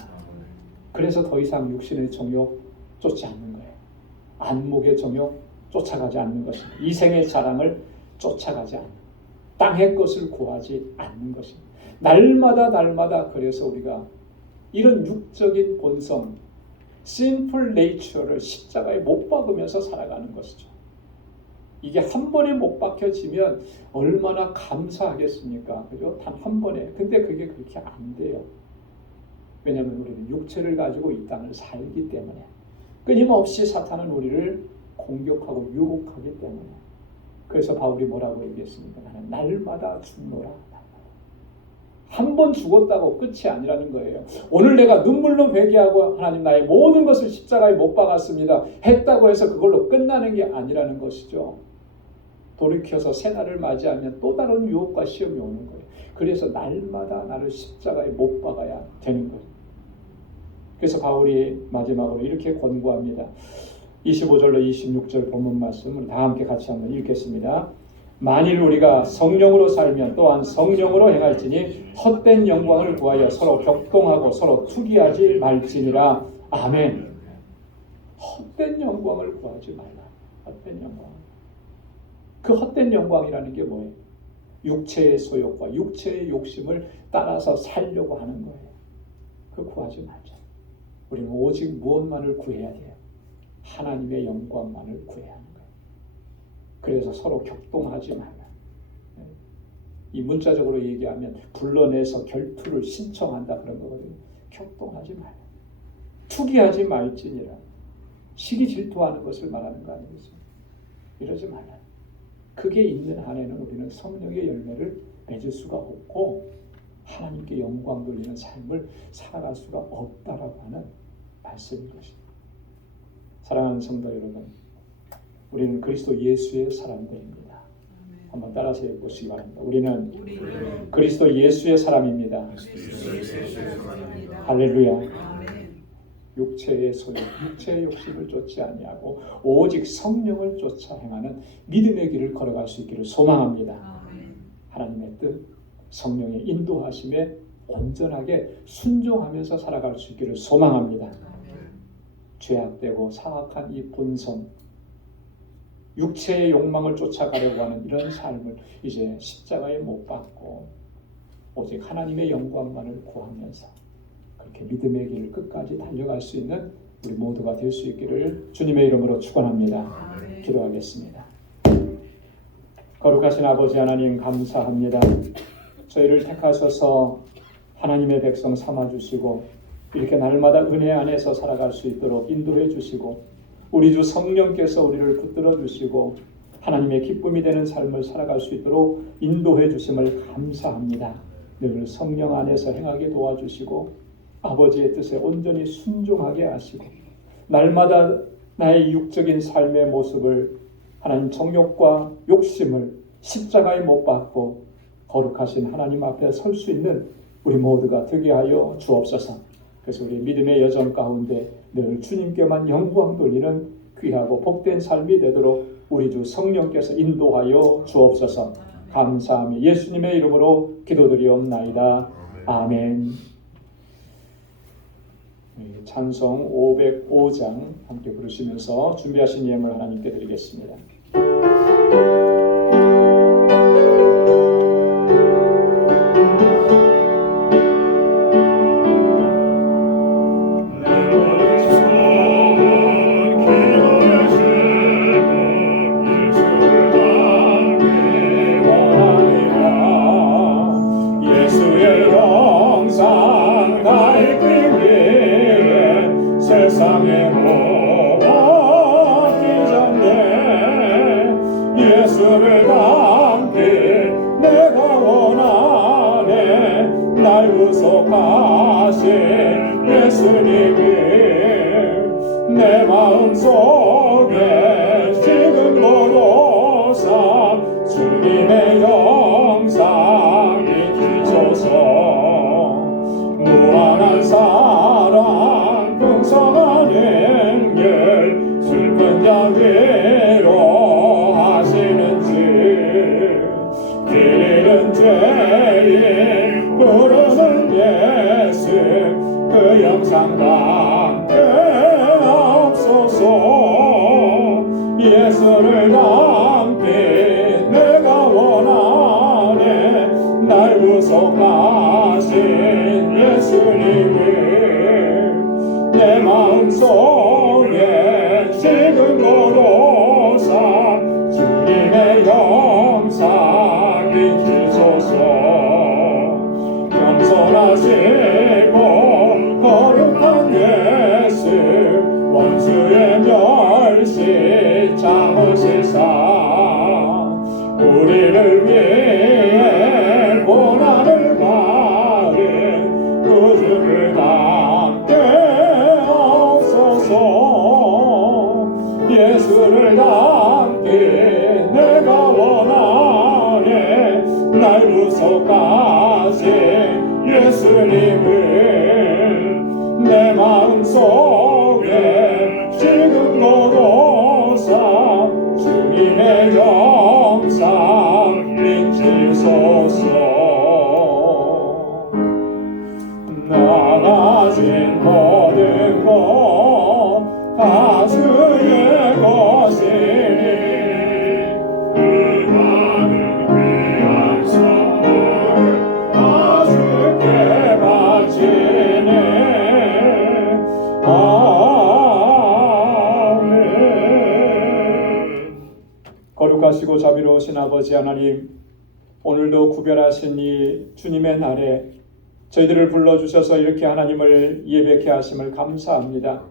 그래서 더 이상 육신의 정욕 쫓지 않는 거예요. 안목의 정욕 쫓아가지 않는 것입니다. 이생의 자랑을 쫓아가지 않는, 땅의 것을 구하지 않는 것입니다. 날마다 그래서 우리가 이런 육적인 본성, sinful nature를 십자가에 못 박으면서 살아가는 것이죠. 이게 한 번에 못 박혀지면 얼마나 감사하겠습니까? 그죠? 단 한 번에. 근데 그게 그렇게 안 돼요. 왜냐하면 우리는 육체를 가지고 이 땅을 살기 때문에, 끊임없이 사탄은 우리를 공격하고 유혹하기 때문에. 그래서 바울이 뭐라고 얘기했습니까? 나는 날마다 죽노라. 한 번 죽었다고 끝이 아니라는 거예요. 오늘 내가 눈물로 회개하고 하나님 나의 모든 것을 십자가에 못 박았습니다 했다고 해서 그걸로 끝나는 게 아니라는 것이죠. 돌이켜서 새날을 맞이하면 또 다른 유혹과 시험이 오는 거예요. 그래서 날마다 나를 십자가에 못 박아야 되는 거예요. 그래서 바울이 마지막으로 이렇게 권고합니다. 25절로 26절 본문 말씀을 다 함께 같이 한번 읽겠습니다. 만일 우리가 성령으로 살면 또한 성령으로 행할지니 헛된 영광을 구하여 서로 격동하고 서로 투기하지 말지니라. 아멘. 헛된 영광을 구하지 말라. 헛된 영광. 그 헛된 영광이라는 게 뭐예요? 육체의 소욕과 육체의 욕심을 따라서 살려고 하는 거예요. 그 구하지 말자. 우리는 오직 무엇만을 구해야 돼요? 하나님의 영광만을 구해야 하는 거예요. 그래서 서로 격동하지 말라. 이 문자적으로 얘기하면 불러내서 결투를 신청한다 그런 거거든요. 격동하지 말라. 투기하지 말지니라. 시기 질투하는 것을 말하는 거 아니겠습니까? 이러지 말라. 그게 있는 한에는 우리는 성령의 열매를 맺을 수가 없고 하나님께 영광 돌리는 삶을 살아갈 수가 없다라고 하는 말씀인 것입니다. 사랑하는 성도 여러분, 우리는 그리스도 예수의 사람들입니다. 한번 따라서 읽으시기 바랍니다. 우리는 그리스도 예수의 사람입니다. 할렐루야. 육체의 소욕, 육체의 욕심을 쫓지 아니하고 오직 성령을 쫓아 행하는 믿음의 길을 걸어갈 수 있기를 소망합니다. 하나님의 뜻, 성령의 인도하심에 온전하게 순종하면서 살아갈 수 있기를 소망합니다. 죄악되고 사악한 이 본성, 육체의 욕망을 쫓아가려고 하는 이런 삶을 이제 십자가에 못 박고 오직 하나님의 영광만을 구하면서 그렇게 믿음의 길을 끝까지 달려갈 수 있는 우리 모두가 될 수 있기를 주님의 이름으로 축원합니다. 기도하겠습니다. 거룩하신 아버지 하나님 감사합니다. 저희를 택하셔서 하나님의 백성 삼아주시고 이렇게 날마다 은혜 안에서 살아갈 수 있도록 인도해 주시고 우리 주 성령께서 우리를 붙들어 주시고 하나님의 기쁨이 되는 삶을 살아갈 수 있도록 인도해 주심을 감사합니다. 늘 성령 안에서 행하게 도와주시고 아버지의 뜻에 온전히 순종하게 하시고 날마다 나의 육적인 삶의 모습을 하나님 정욕과 욕심을 십자가에 못 박고 거룩하신 하나님 앞에 설 수 있는 우리 모두가 되게 하여 주옵소서. 그래서 우리 믿음의 여정 가운데 늘 주님께만 영광 돌리는 귀하고 복된 삶이 되도록 우리 주 성령께서 인도하여 주옵소서. 감사하며 예수님의 이름으로 기도드리옵나이다. 아멘. 찬송 505장 함께 부르시면서 준비하신 예물 하나님께 드리겠습니다. 예수의 영상 가신 예수님이 내 마음속에 지금으로서 주님의 영상이 주소서. 무한한 사랑 풍성한 행렬 슬픈 자 위로하시는지 길 잃은 죄인 부르는 예수 그 영상 담게 없소서. 예수를 담기 내가 원하네 날 구속하신 예수님을 내 마음속에 지금으로서 주님의 영상이 주소서. 겸손하시고 거룩한 예수 원수의 멸시 참으시사 우리를 위해 고난을 받은 구주를 담게 없소서. 예수를 담기 내가 원하네 날 구속하신 예수님을 내 마음속에 지금으로서 주님의 영상 인치소서. 나 가진 모든 것 다 주의 것이니 그 많은 귀한 선물을 다 주께 바치네. 아멘. 거룩하시고 자비로우신 아버지 하나님, 오늘도 구별하신 이 주님의 날에 저희들을 불러주셔서 이렇게 하나님을 예배케 하심을 감사합니다.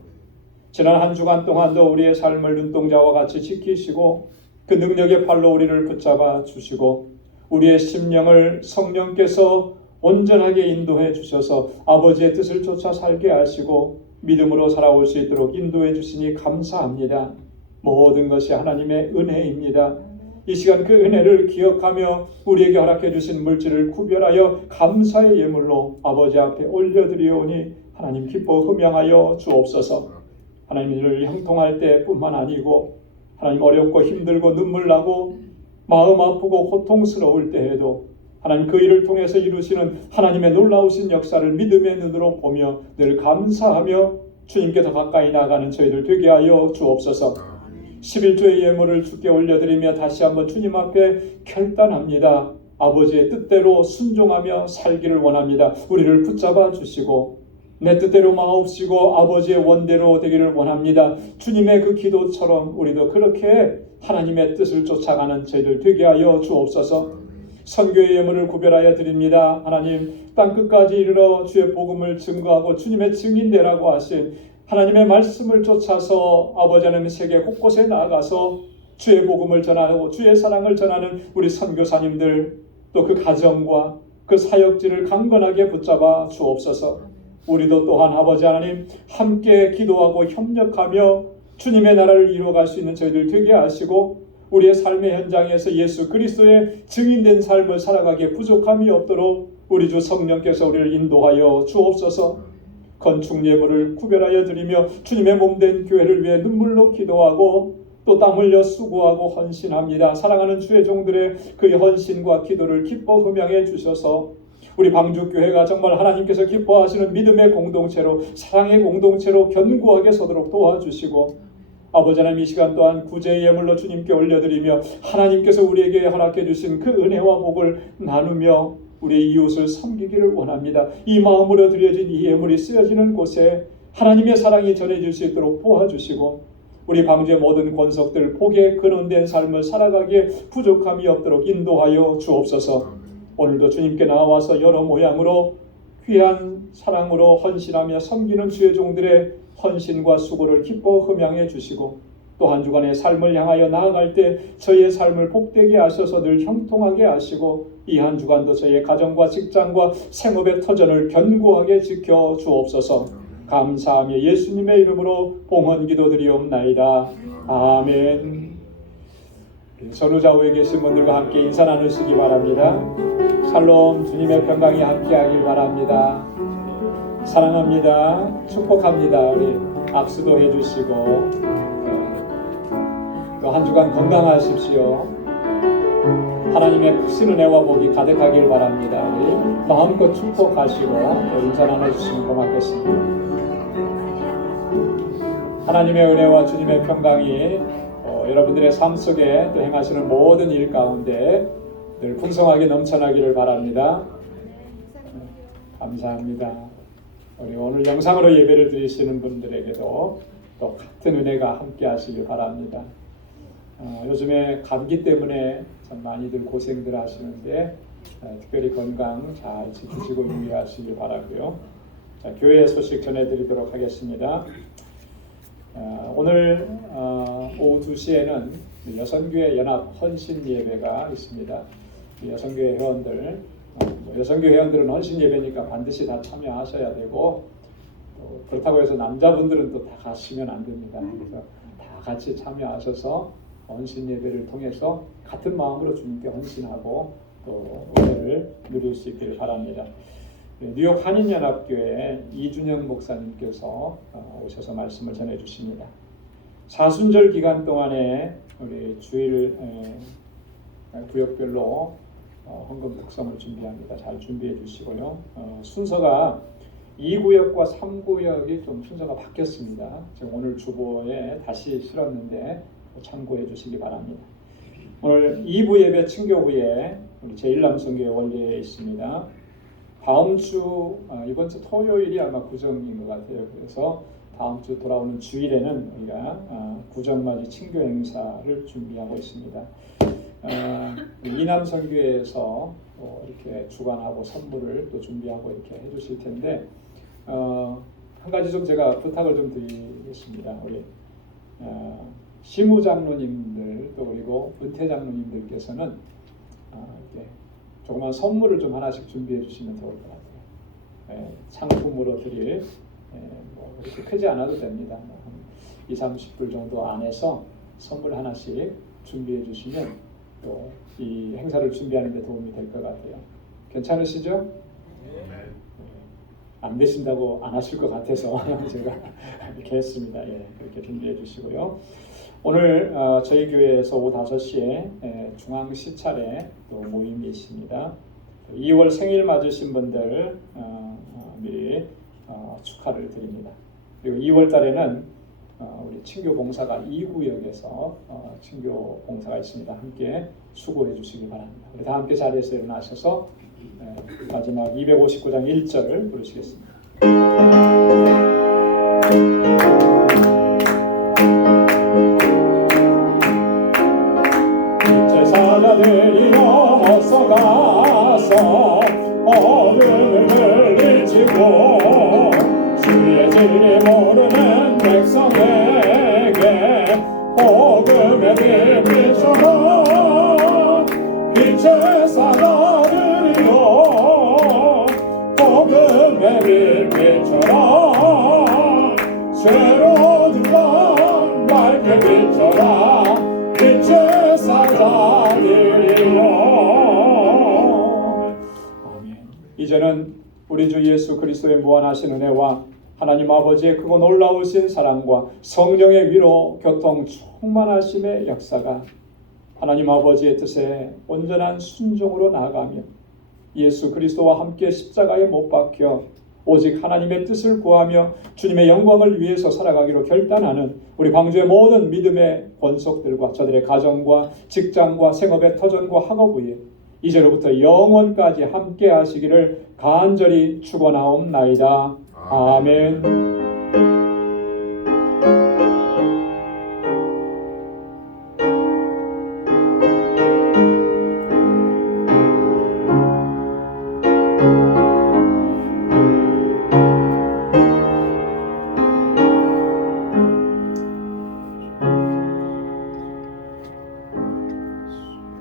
지난 한 주간 동안도 우리의 삶을 눈동자와 같이 지키시고 그 능력의 팔로 우리를 붙잡아 주시고 우리의 심령을 성령께서 온전하게 인도해 주셔서 아버지의 뜻을 쫓아 살게 하시고 믿음으로 살아올 수 있도록 인도해 주시니 감사합니다. 모든 것이 하나님의 은혜입니다. 이 시간 그 은혜를 기억하며 우리에게 허락해 주신 물질을 구별하여 감사의 예물로 아버지 앞에 올려드리오니 하나님 기뻐 흠양하여 주옵소서. 하나님 이를 형통할 때뿐만 아니고 하나님 어렵고 힘들고 눈물 나고 마음 아프고 고통스러울 때에도 하나님 그 일을 통해서 이루시는 하나님의 놀라우신 역사를 믿음의 눈으로 보며 늘 감사하며 주님께 더 가까이 나가는 저희들 되게 하여 주옵소서. 11조의 예물을 주께 올려드리며 다시 한번 주님 앞에 결단합니다. 아버지의 뜻대로 순종하며 살기를 원합니다. 우리를 붙잡아 주시고 내 뜻대로 마옵시고 아버지의 원대로 되기를 원합니다. 주님의 그 기도처럼 우리도 그렇게 하나님의 뜻을 쫓아가는 저희들 되게 하여 주옵소서. 선교의 예물을 구별하여 드립니다. 하나님 땅끝까지 이르러 주의 복음을 증거하고 주님의 증인되라고 하신 하나님의 말씀을 쫓아서 아버지 하나님 세계 곳곳에 나아가서 주의 복음을 전하고 주의 사랑을 전하는 우리 선교사님들 또 그 가정과 그 사역지를 강건하게 붙잡아 주옵소서. 우리도 또한 아버지 하나님 함께 기도하고 협력하며 주님의 나라를 이루어갈 수 있는 저희들 되게 하시고 우리의 삶의 현장에서 예수 그리스도의 증인된 삶을 살아가기에 부족함이 없도록 우리 주 성령께서 우리를 인도하여 주옵소서. 건축 예물을 구별하여 드리며 주님의 몸된 교회를 위해 눈물로 기도하고 또 땀 흘려 수고하고 헌신합니다. 사랑하는 주의 종들의 그 헌신과 기도를 기뻐 흠양해 주셔서 우리 방주교회가 정말 하나님께서 기뻐하시는 믿음의 공동체로 사랑의 공동체로 견고하게 서도록 도와주시고 아버지 하나님 이 시간 또한 구제의 예물로 주님께 올려드리며 하나님께서 우리에게 허락해 주신 그 은혜와 복을 나누며 우리의 이웃을 섬기기를 원합니다. 이 마음으로 드려진 이 예물이 쓰여지는 곳에 하나님의 사랑이 전해질 수 있도록 도와주시고 우리 방주의 모든 권속들 복에 근원된 삶을 살아가기에 부족함이 없도록 인도하여 주옵소서. 오늘도 주님께 나와서 여러 모양으로 귀한 사랑으로 헌신하며 섬기는 주의 종들의 헌신과 수고를 기뻐 흠양해 주시고 또 한 주간의 삶을 향하여 나아갈 때 저희의 삶을 복되게 하셔서 늘 형통하게 하시고 이 한 주간도 저희의 가정과 직장과 생업의 터전을 견고하게 지켜 주옵소서. 감사하며 예수님의 이름으로 봉헌 기도드리옵나이다. 아멘. 선우좌우에 계신 분들과 함께 인사 나누시기 바랍니다. 샬롬, 주님의 평강이 함께하길 바랍니다. 사랑합니다. 축복합니다. 우리 악수도 해주시고 또 한 주간 건강하십시오. 하나님의 크신 은혜와 복이 가득하길 바랍니다. 우리 마음껏 축복하시고 또 인사 나눠주시면 고맙겠습니다. 하나님의 은혜와 주님의 평강이 여러분들의 삶 속에 또 행하시는 모든 일 가운데 늘 풍성하게 넘쳐나기를 바랍니다. 감사합니다. 우리 오늘 영상으로 예배를 드리시는 분들에게도 또 같은 은혜가 함께 하시길 바랍니다. 요즘에 감기 때문에 참 많이들 고생들 하시는데 특별히 건강 잘 지키시고 유의하시길 바라고요. 자, 교회 소식 전해드리도록 하겠습니다. 오늘 오후 2시에는 여성교회 연합 헌신 예배가 있습니다. 여성교회 회원들, 여성교회 회원들은 헌신 예배니까 반드시 다 참여하셔야 되고 그렇다고 해서 남자분들은 또 다 가시면 안 됩니다. 그래서 다 같이 참여하셔서 헌신 예배를 통해서 같은 마음으로 주님께 헌신하고 또 은혜를 누릴 수 있기를 바랍니다. 뉴욕 한인연합교회 이준영 목사님께서 오셔서 말씀을 전해주십니다. 사순절 기간 동안에 우리 주일 구역별로 헌금 특성을 준비합니다. 잘 준비해 주시고요. 순서가 2구역과 3구역이 좀 순서가 바뀌었습니다. 제가 오늘 주보에 다시 실었는데 참고해 주시기 바랍니다. 오늘 2부 예배 친교 후에 우리 제1남성교회 원리에 있습니다. 다음 주 이번 주 토요일이 아마 구정인 것 같아요. 그래서 다음 주 돌아오는 주일에는 우리가 구정맞이 친교 행사를 준비하고 있습니다. 이남성교회에서 이렇게 주관하고 선물을 또 준비하고 이렇게 해주실 텐데 한 가지 좀 제가 부탁을 좀 드리겠습니다. 우리 시무장로님들 또 그리고 은퇴장로님들께서는 이렇게 조그만 선물을 좀 하나씩 준비해 주시면 좋을 것 같아요. 상품으로 드릴 뭐 그렇게 크지 않아도 됩니다. 한 20-30불 정도 안에서 선물 하나씩 준비해 주시면 또 이 행사를 준비하는 데 도움이 될 것 같아요. 괜찮으시죠? 안 되신다고 안 하실 것 같아서 제가 이렇게 했습니다. 그렇게 준비해 주시고요. 오늘 저희 교회에서 오후 5시에 중앙 시찰에 또 모임이 있습니다. 2월 생일 맞으신 분들 미리 축하를 드립니다. 그리고 2월 달에는 우리 친교 봉사가 2구역에서 친교 봉사가 있습니다. 함께 수고해 주시기 바랍니다. 우리 다 함께 자리에서 일어나셔서 마지막 259장 1절을 부르시겠습니다. 제사자들이여 어서 가서 어둠을 물리치고 주의 진리 모르는 백성에게 복음의 빛비춰라. 빛의 사자들이여 복음의 빛비춰라. 죄로 든 밤 밝게 비춰라. 빛의 사자들이여. 아멘. 이제는 우리 주 예수 그리스도의 무한하신 은혜와 하나님 아버지의 크고 놀라우신 사랑과 성령의 위로 교통 충만하심의 역사가 하나님 아버지의 뜻에 온전한 순종으로 나아가며 예수 그리스도와 함께 십자가에 못 박혀 오직 하나님의 뜻을 구하며 주님의 영광을 위해서 살아가기로 결단하는 우리 광주의 모든 믿음의 권속들과 저들의 가정과 직장과 생업의 터전과 학업 위에 이제로부터 영원까지 함께 하시기를 간절히 축원하옵나이다. 아멘.